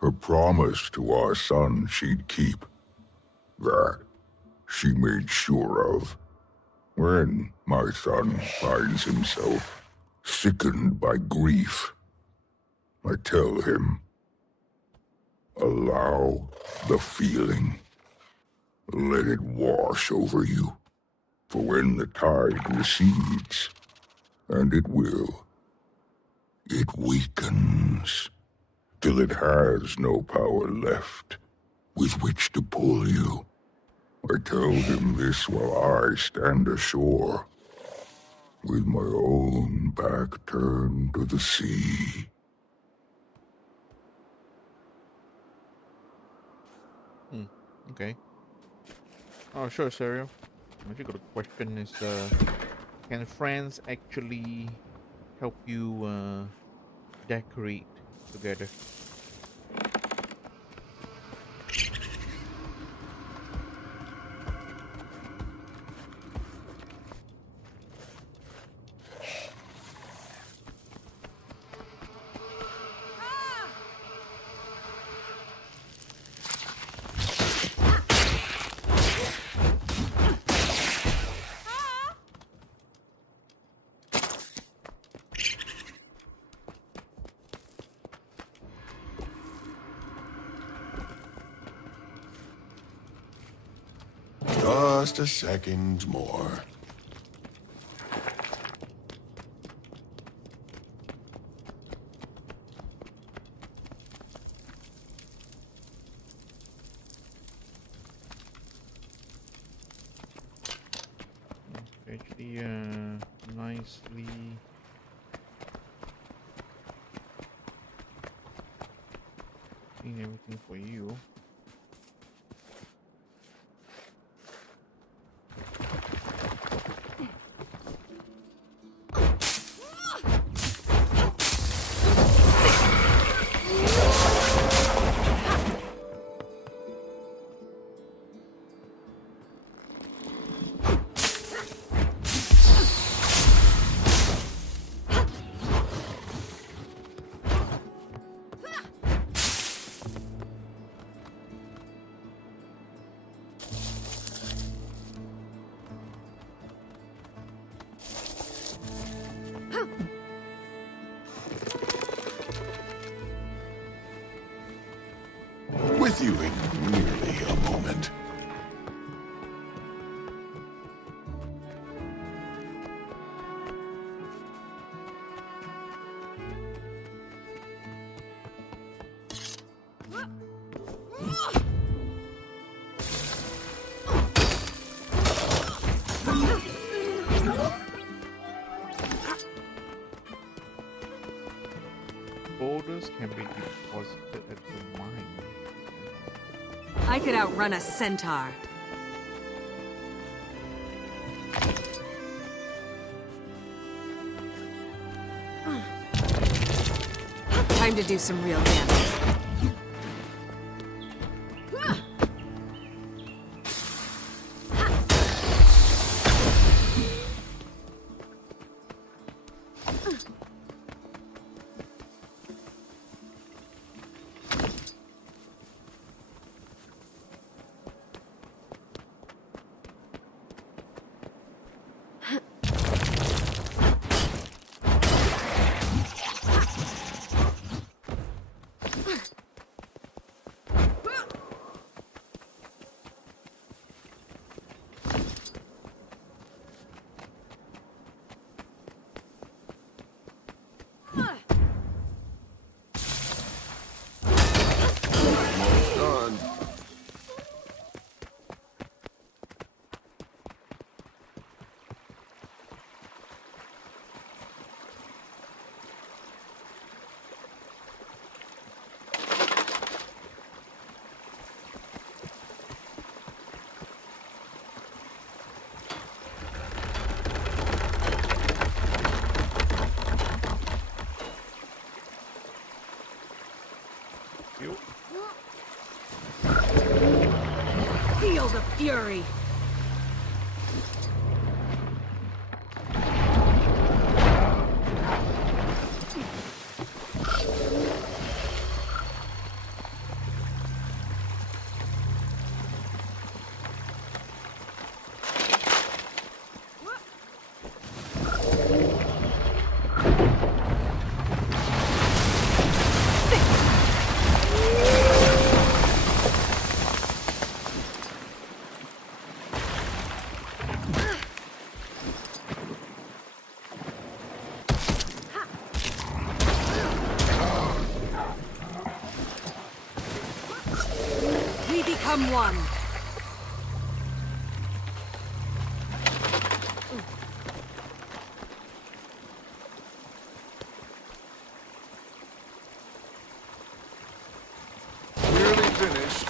her promise to our son she'd keep, that she made sure of. When my son finds himself sickened by grief, I tell him, allow the feeling. Let it wash over you. For when the tide recedes, and it will, it weakens, till it has no power left with which to pull you. I tell him this while I stand ashore, with my own back turned to the sea. Okay. Oh, sure, Serial. Actually, got a question is, can friends actually help you decorate together? Just a second more. Actually, nicely. Doing everything for you. With you in merely a moment. Boulders can be deposited at the mine. I could outrun a centaur. Time to do some real damage. Feel the fury. Become one. Nearly finished.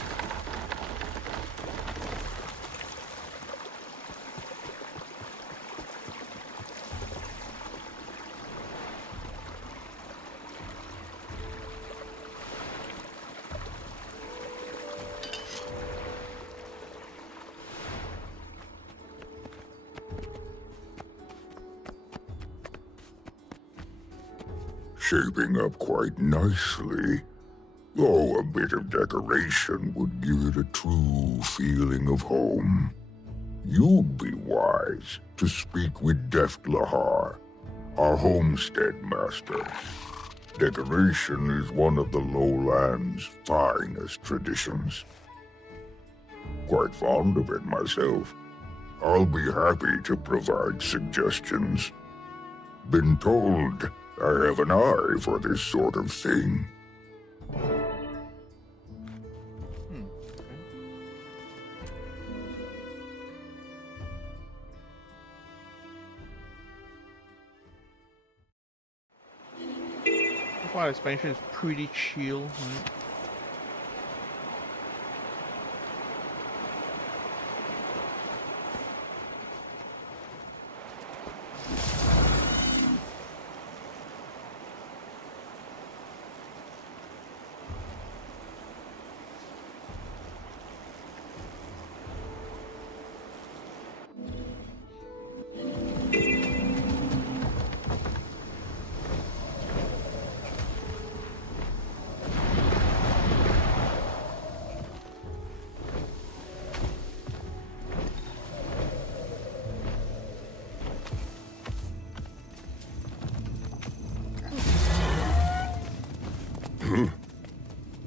Shaping up quite nicely. Though a bit of decoration would give it a true feeling of home. You'd be wise to speak with Deft Lahar, our homestead master. Decoration is one of the lowlands' finest traditions. Quite fond of it myself. I'll be happy to provide suggestions. Been told I have an eye for this sort of thing. The file expansion is pretty chill, right?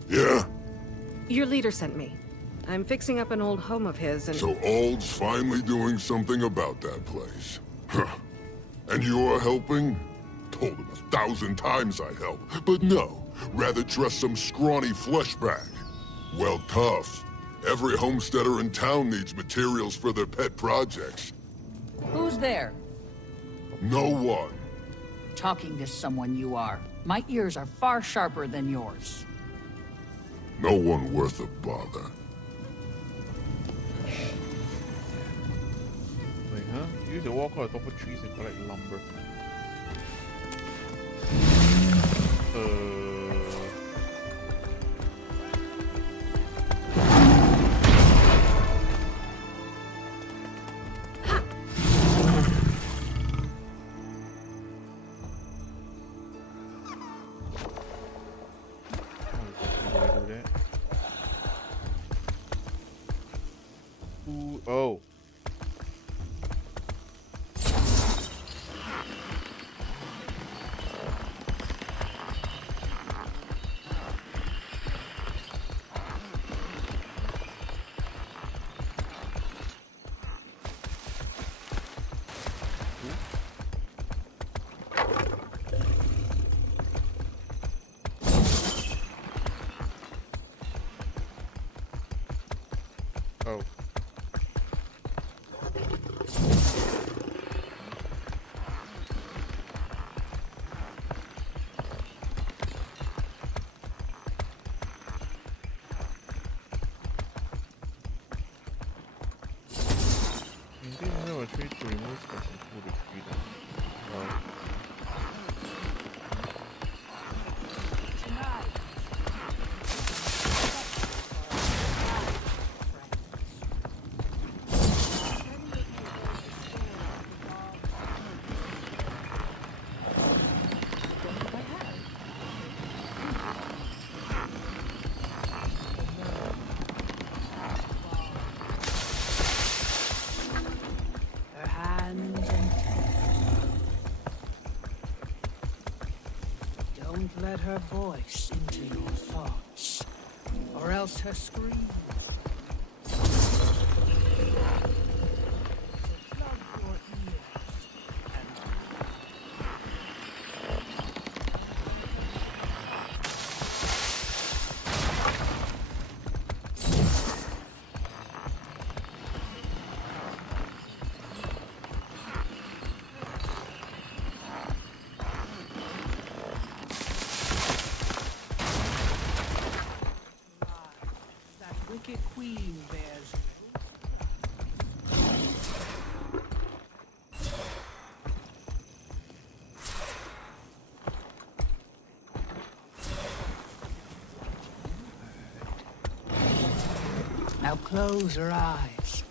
Yeah? Your leader sent me. I'm fixing up an old home of his and... So Ald's finally doing something about that place. Huh. And you're helping? Told him 1,000 times I'd help, but no. Rather trust some scrawny fleshbag. Well, tough. Every homesteader in town needs materials for their pet projects. Who's there? No one. Talking to someone you are. My ears are far sharper than yours. No one worth a bother. Wait, huh? Use the walk on top of trees and collect lumber. Oh. Oh. Maintain the retreat to remove special food retreat. Oh. Her hands and don't let her voice into your thoughts, or else her screams. Wicked queen bears. Now close your eyes.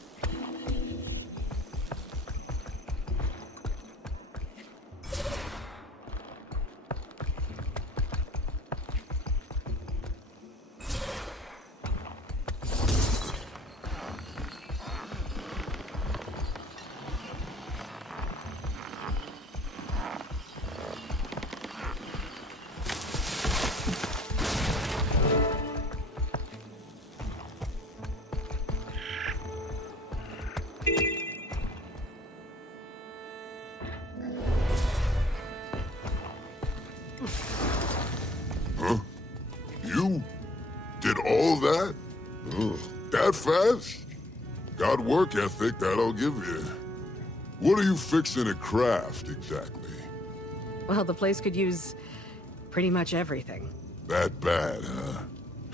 Huh? You did all that? Ugh, that fast? Got work ethic, that I'll give you. What are you fixing to craft, exactly? Well, the place could use pretty much everything. That bad, huh?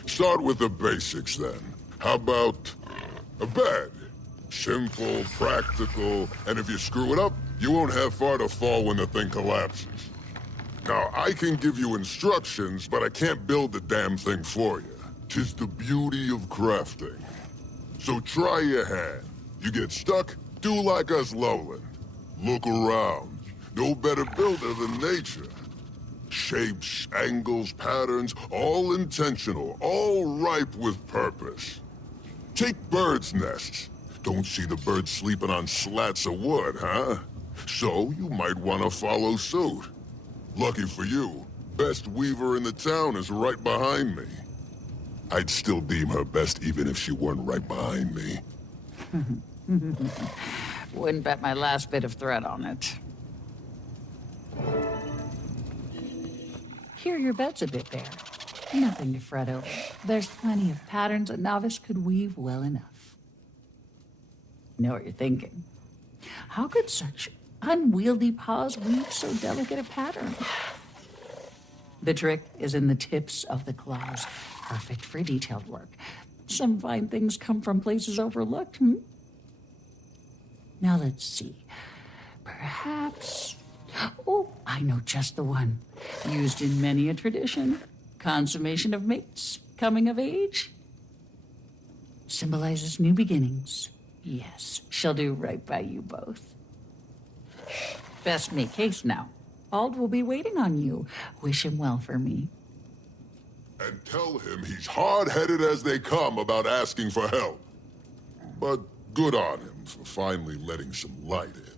Start with the basics, then. How about a bed? Simple, practical, and if you screw it up, you won't have far to fall when the thing collapses. Now, I can give you instructions, but I can't build the damn thing for you. 'Tis the beauty of crafting. So try your hand. You get stuck, do like us lowland. Look around. No better builder than nature. Shapes, angles, patterns, all intentional, all ripe with purpose. Take birds' nests. Don't see the birds sleeping on slats of wood, huh? So you might want to follow suit. Lucky for you, best weaver in the town is right behind me. I'd still deem her best even if she weren't right behind me. Wouldn't bet my last bit of thread on it. Here your bed's a bit bare. Nothing to fret over. There's plenty of patterns a novice could weave well enough. Know what you're thinking. How could such unwieldy paws weave so delicate a pattern? The trick is in the tips of the claws. Perfect for detailed work. Some fine things come from places overlooked, Now let's see. Perhaps... Oh, I know just the one. Used in many a tradition. Consummation of mates. Coming of age. Symbolizes new beginnings. Yes, she'll do right by you both. Best make haste now. Ald will be waiting on you. Wish him well for me. And tell him he's hard-headed as they come about asking for help. But Good on him for finally letting some light in.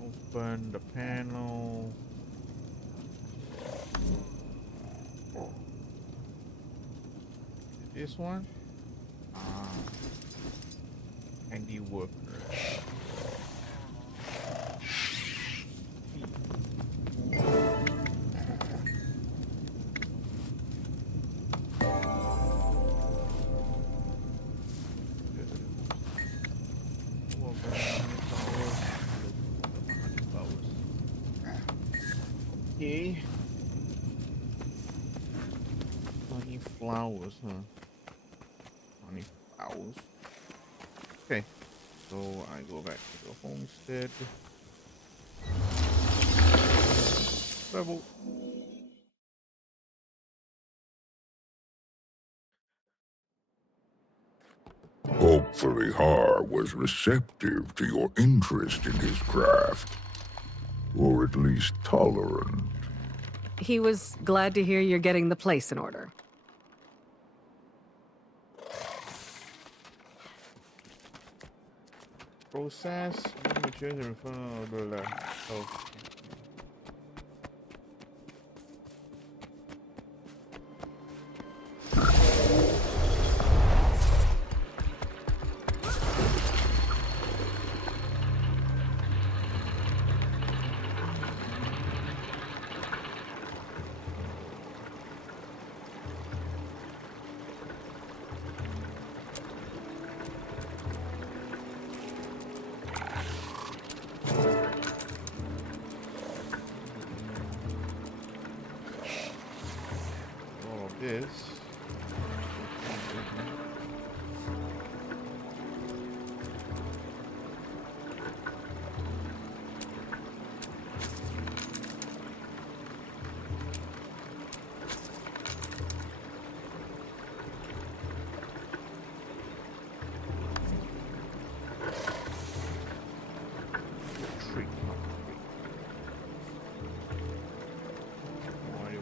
Open the panel. This one? Handiwork. Okay. Honey flowers, huh? Honey flowers. Okay. So I go back to the homestead. Travel. Hopefully Har was receptive to your interest in his craft. Or at least tolerant. He was glad to hear you're getting the place in order. Process. Oh. This.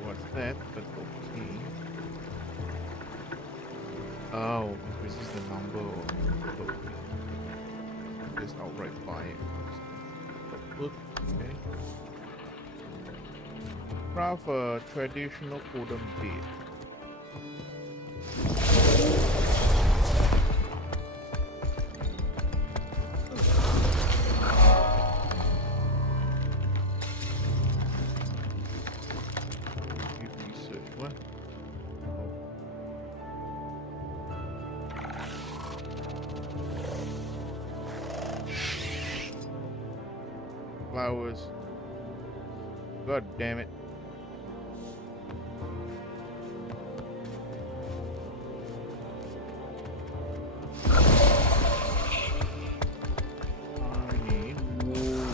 What's that? But okay. Oh, this is the number of book. Just outright buy it. Book, okay. Craft a traditional totem bed. Research what? Flowers. God damn it. I need wool.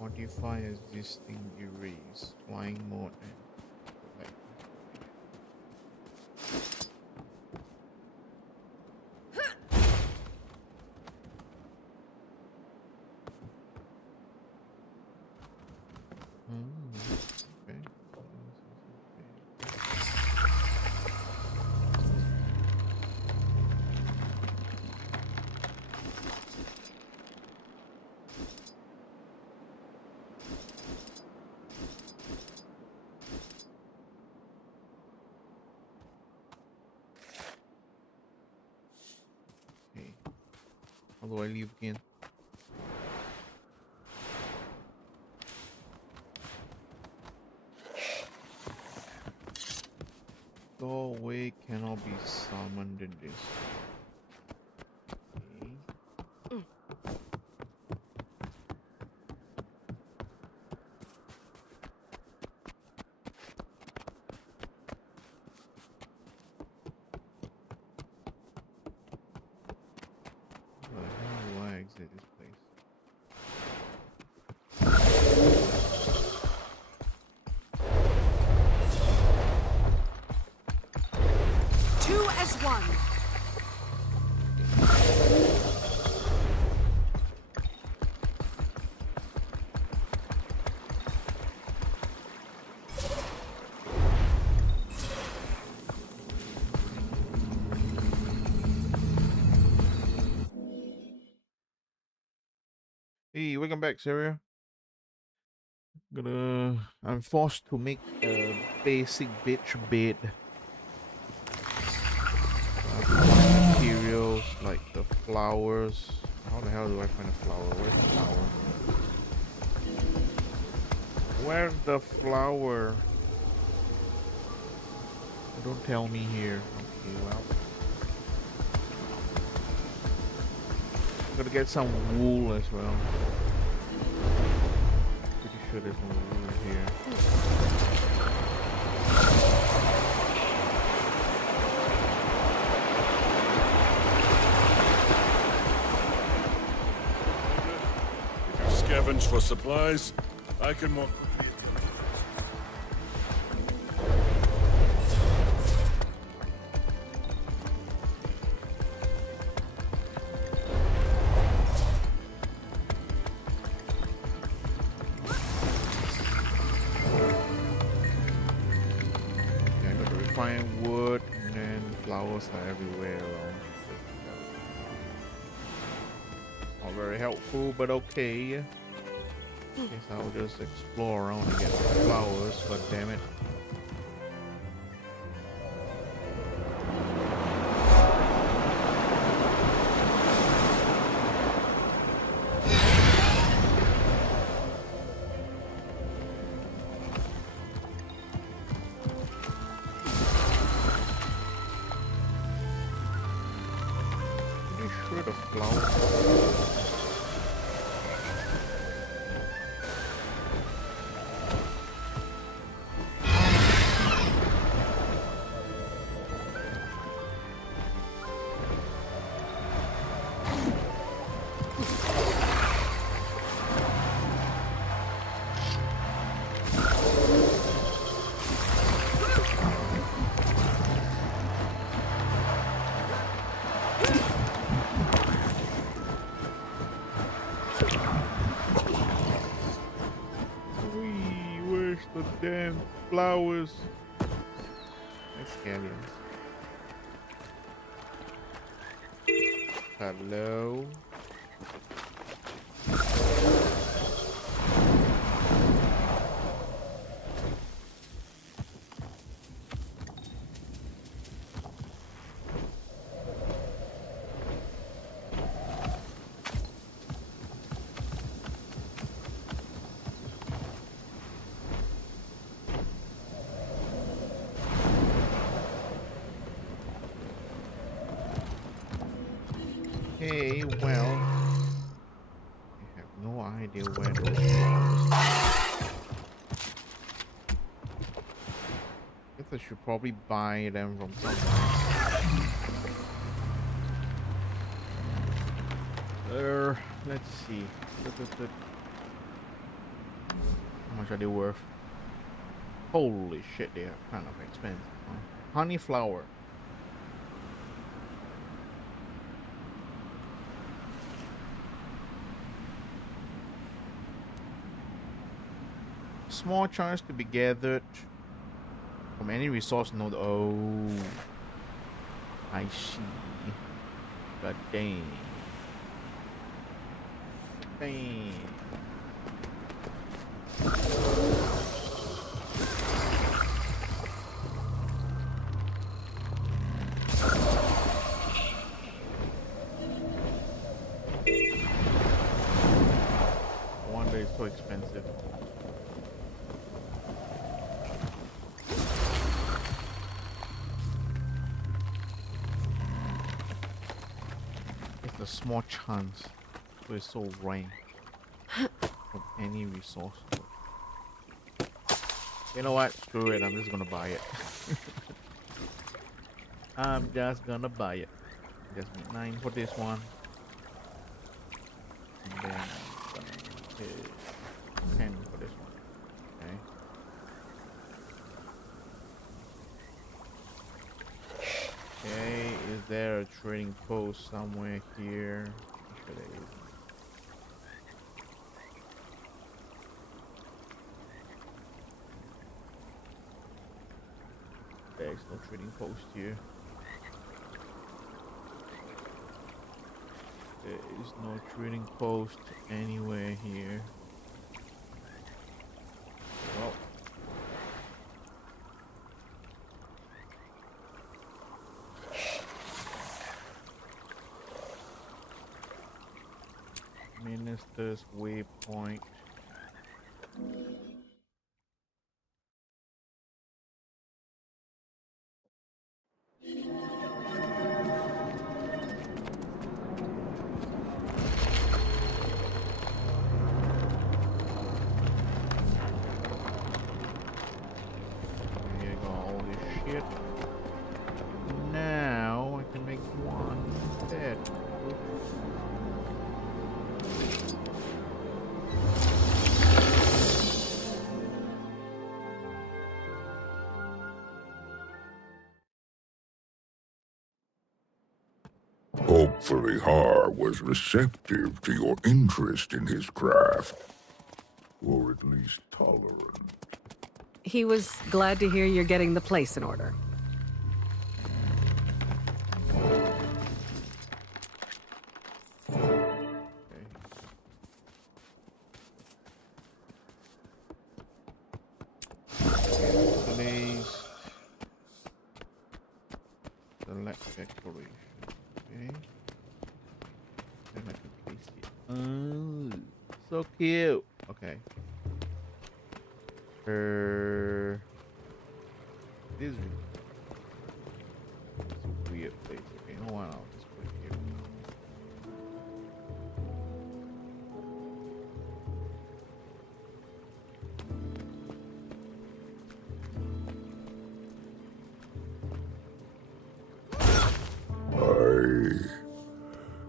Modify existing erase. Flying mode and okay. Okay. How do I leave again? Doorway cannot be summoned in this. Okay. How do I exit this place? Two as one. Hey, welcome back, Sarah. I'm forced to make a basic bitch bed. Materials like the flowers. How the hell do I find a flower? Where's the flower? Where's the flower? Don't tell me here. Okay, well. I'm gonna get some wool as well. Pretty sure there's no wool here. If you scavenge for supplies, I can more quickly. Are everywhere around. Not very helpful, but okay. Guess I'll just explore around and get the flowers, but damn it. Damn flowers. Nice scallions. Hello. Okay, well, I have no idea where those flowers are. Guess I should probably buy them from somewhere. Let's see. How much are they worth? Holy shit, they are kind of expensive. Huh? Honey flower. Small chance to be gathered from any resource node. Oh, I see. But dang. Dang. No wonder it's so expensive. A small chance, so it's so rare from any resource. You know what? Screw it. I'm just gonna buy it. I'm just gonna buy it. Just need 9 for this one, and then I'm gonna hit 10 for this one. Okay. Okay, is there a trading post somewhere here? I'm sure there is. There's no trading post here. There is no trading post anywhere here. Well. Minister's Waypoint. Now I can make one bed. Hopefully Har was receptive to your interest in his craft. Or at least tolerant. He was glad to hear you're getting the place in order. Place. Select decoration. Okay. Then I can place it. Oh, so cute. Okay. This is a weird place. Okay, you know what? I'll just put it here.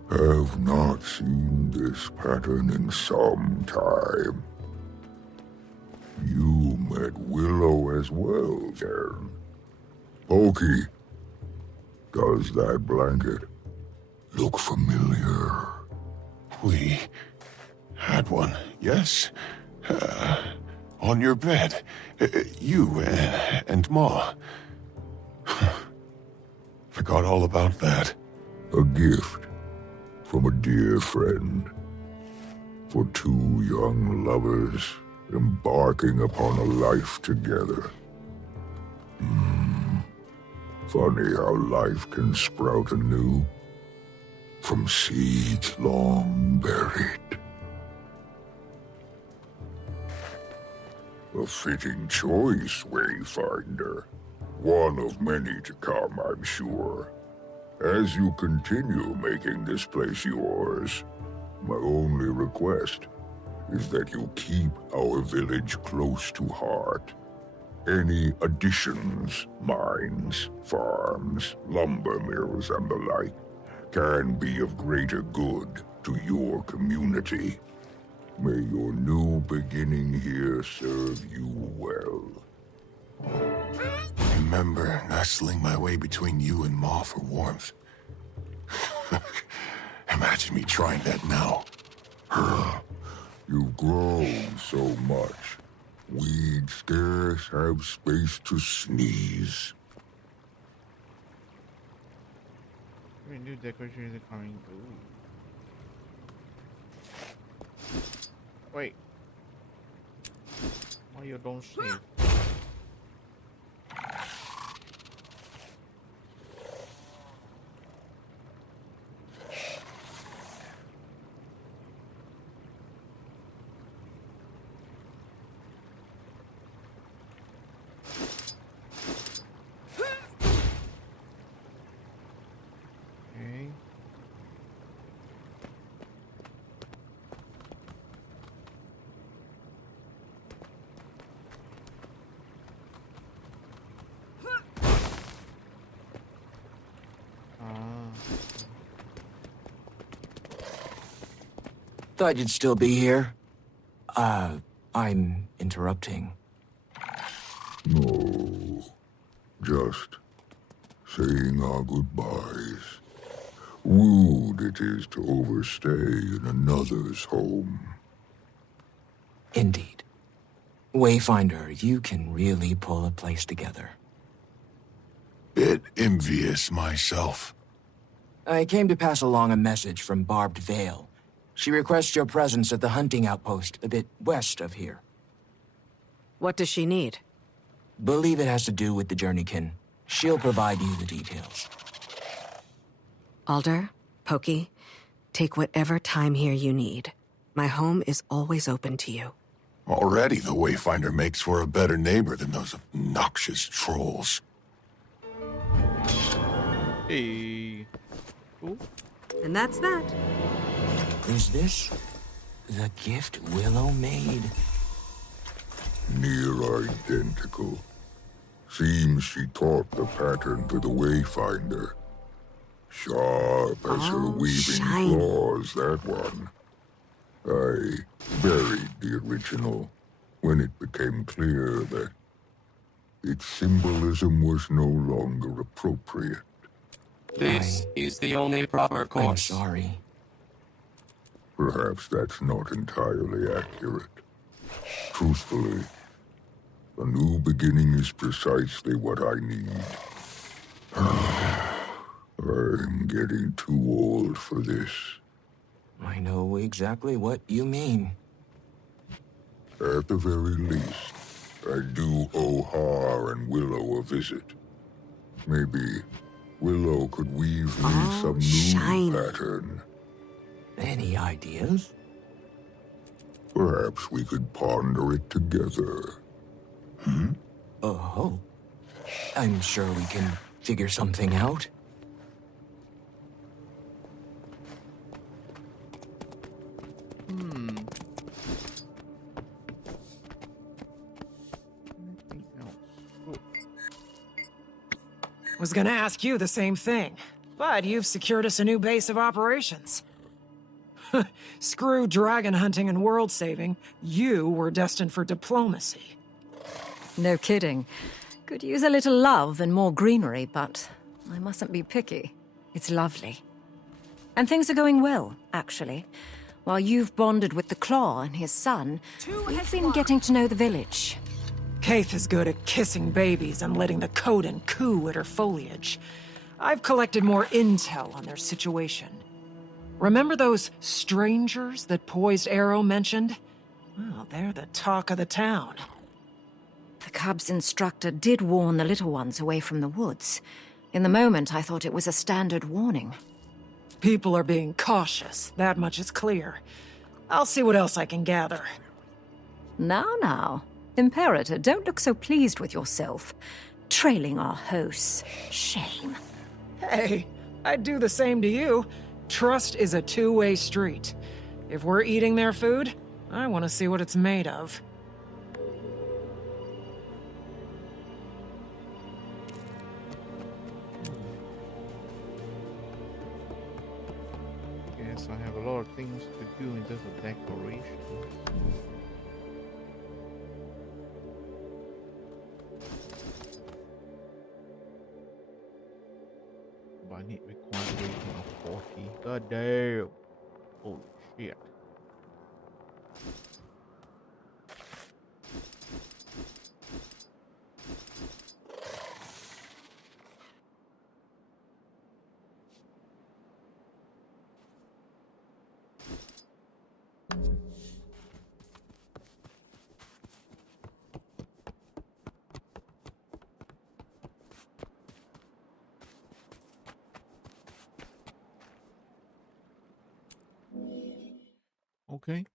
I have not seen this pattern in some time. You met Willow as well, then. Pokey, does that blanket look familiar? We had one, yes? On your bed. You and Ma. Forgot all about that. A gift from a dear friend. For two young lovers embarking upon a life together. Funny how life can sprout anew from seeds long buried. A fitting choice, Wayfinder. One of many to come, I'm sure. As you continue making this place yours, my only request is that you keep our village close to heart. Any additions, mines, farms, lumber mills, and the like, can be of greater good to your community. May your new beginning here serve you well. Remember nestling my way between you and Ma for warmth. Imagine me trying that now. You've grown so much. We'd scarce have space to sneeze. New decorations are coming. Ooh. Wait. Why you don't sneeze? Thought you'd still be here. I'm interrupting. No. Just saying our goodbyes. Rude it is to overstay in another's home. Indeed. Wayfinder, you can really pull a place together. Bit envious myself. I came to pass along a message from Barbed Vale. She requests your presence at the hunting outpost a bit west of here. What does she need? Believe it has to do with the Journeykin. She'll provide you the details. Alder, Pokey, take whatever time here you need. My home is always open to you. Already the Wayfinder makes for a better neighbor than those obnoxious trolls. Hey. Cool. And that's that. Is this the gift Willow made? Near identical. Seems she taught the pattern to the Wayfinder. Sharp as her weaving claws, that one. I buried the original when it became clear that its symbolism was no longer appropriate. This is the only proper course. I'm sorry. Perhaps that's not entirely accurate. Truthfully, a new beginning is precisely what I need. I'm getting too old for this. I know exactly what you mean. At the very least, I do owe Har and Willow a visit. Maybe Willow could weave me some new pattern. Any ideas? Perhaps we could ponder it together. Oh. I'm sure we can figure something out. Was gonna ask you the same thing, but you've secured us a new base of operations. Screw dragon hunting and world saving. You were destined for diplomacy. No kidding. Could use a little love and more greenery, but I mustn't be picky. It's lovely. And things are going well, actually. While you've bonded with the Claw and his son, we've been getting to know the village. Kaith is good at kissing babies and letting the Coden coo at her foliage. I've collected more intel on their situation. Remember those strangers that Poised Arrow mentioned? Well, they're the talk of the town. The cub's instructor did warn the little ones away from the woods. In the moment, I thought it was a standard warning. People are being cautious, that much is clear. I'll see what else I can gather. Now. Imperator, don't look so pleased with yourself. Trailing our hosts. Shame. Hey, I'd do the same to you. Trust is a two-way street. If we're eating their food, I want to see what it's made of. Guess I have a lot of things to do in terms of decoration. I need required rating of 40. God damn. Holy shit. Okay.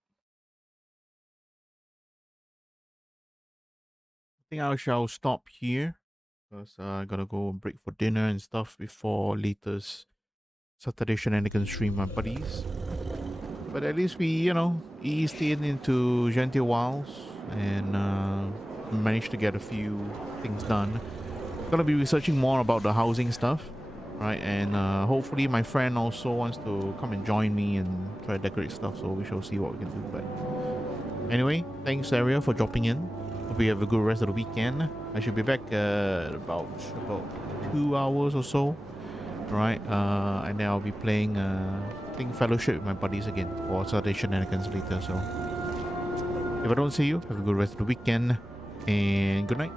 I think I shall stop here because I gotta go and break for dinner and stuff before latest Saturday Shenanigans stream, my buddies. But at least we, eased into Janthir Wilds and managed to get a few things done. Gonna be researching more about the housing stuff, right? And hopefully my friend also wants to come and join me and try to decorate stuff, so we shall see what we can do. But anyway, thanks Aria for dropping in. Hope you have a good rest of the weekend. I should be back about 2 hours or so, right? And then I'll be playing Fellowship with my buddies again for Saturday Shenanigans later. So if I don't see you, have a good rest of the weekend and good night.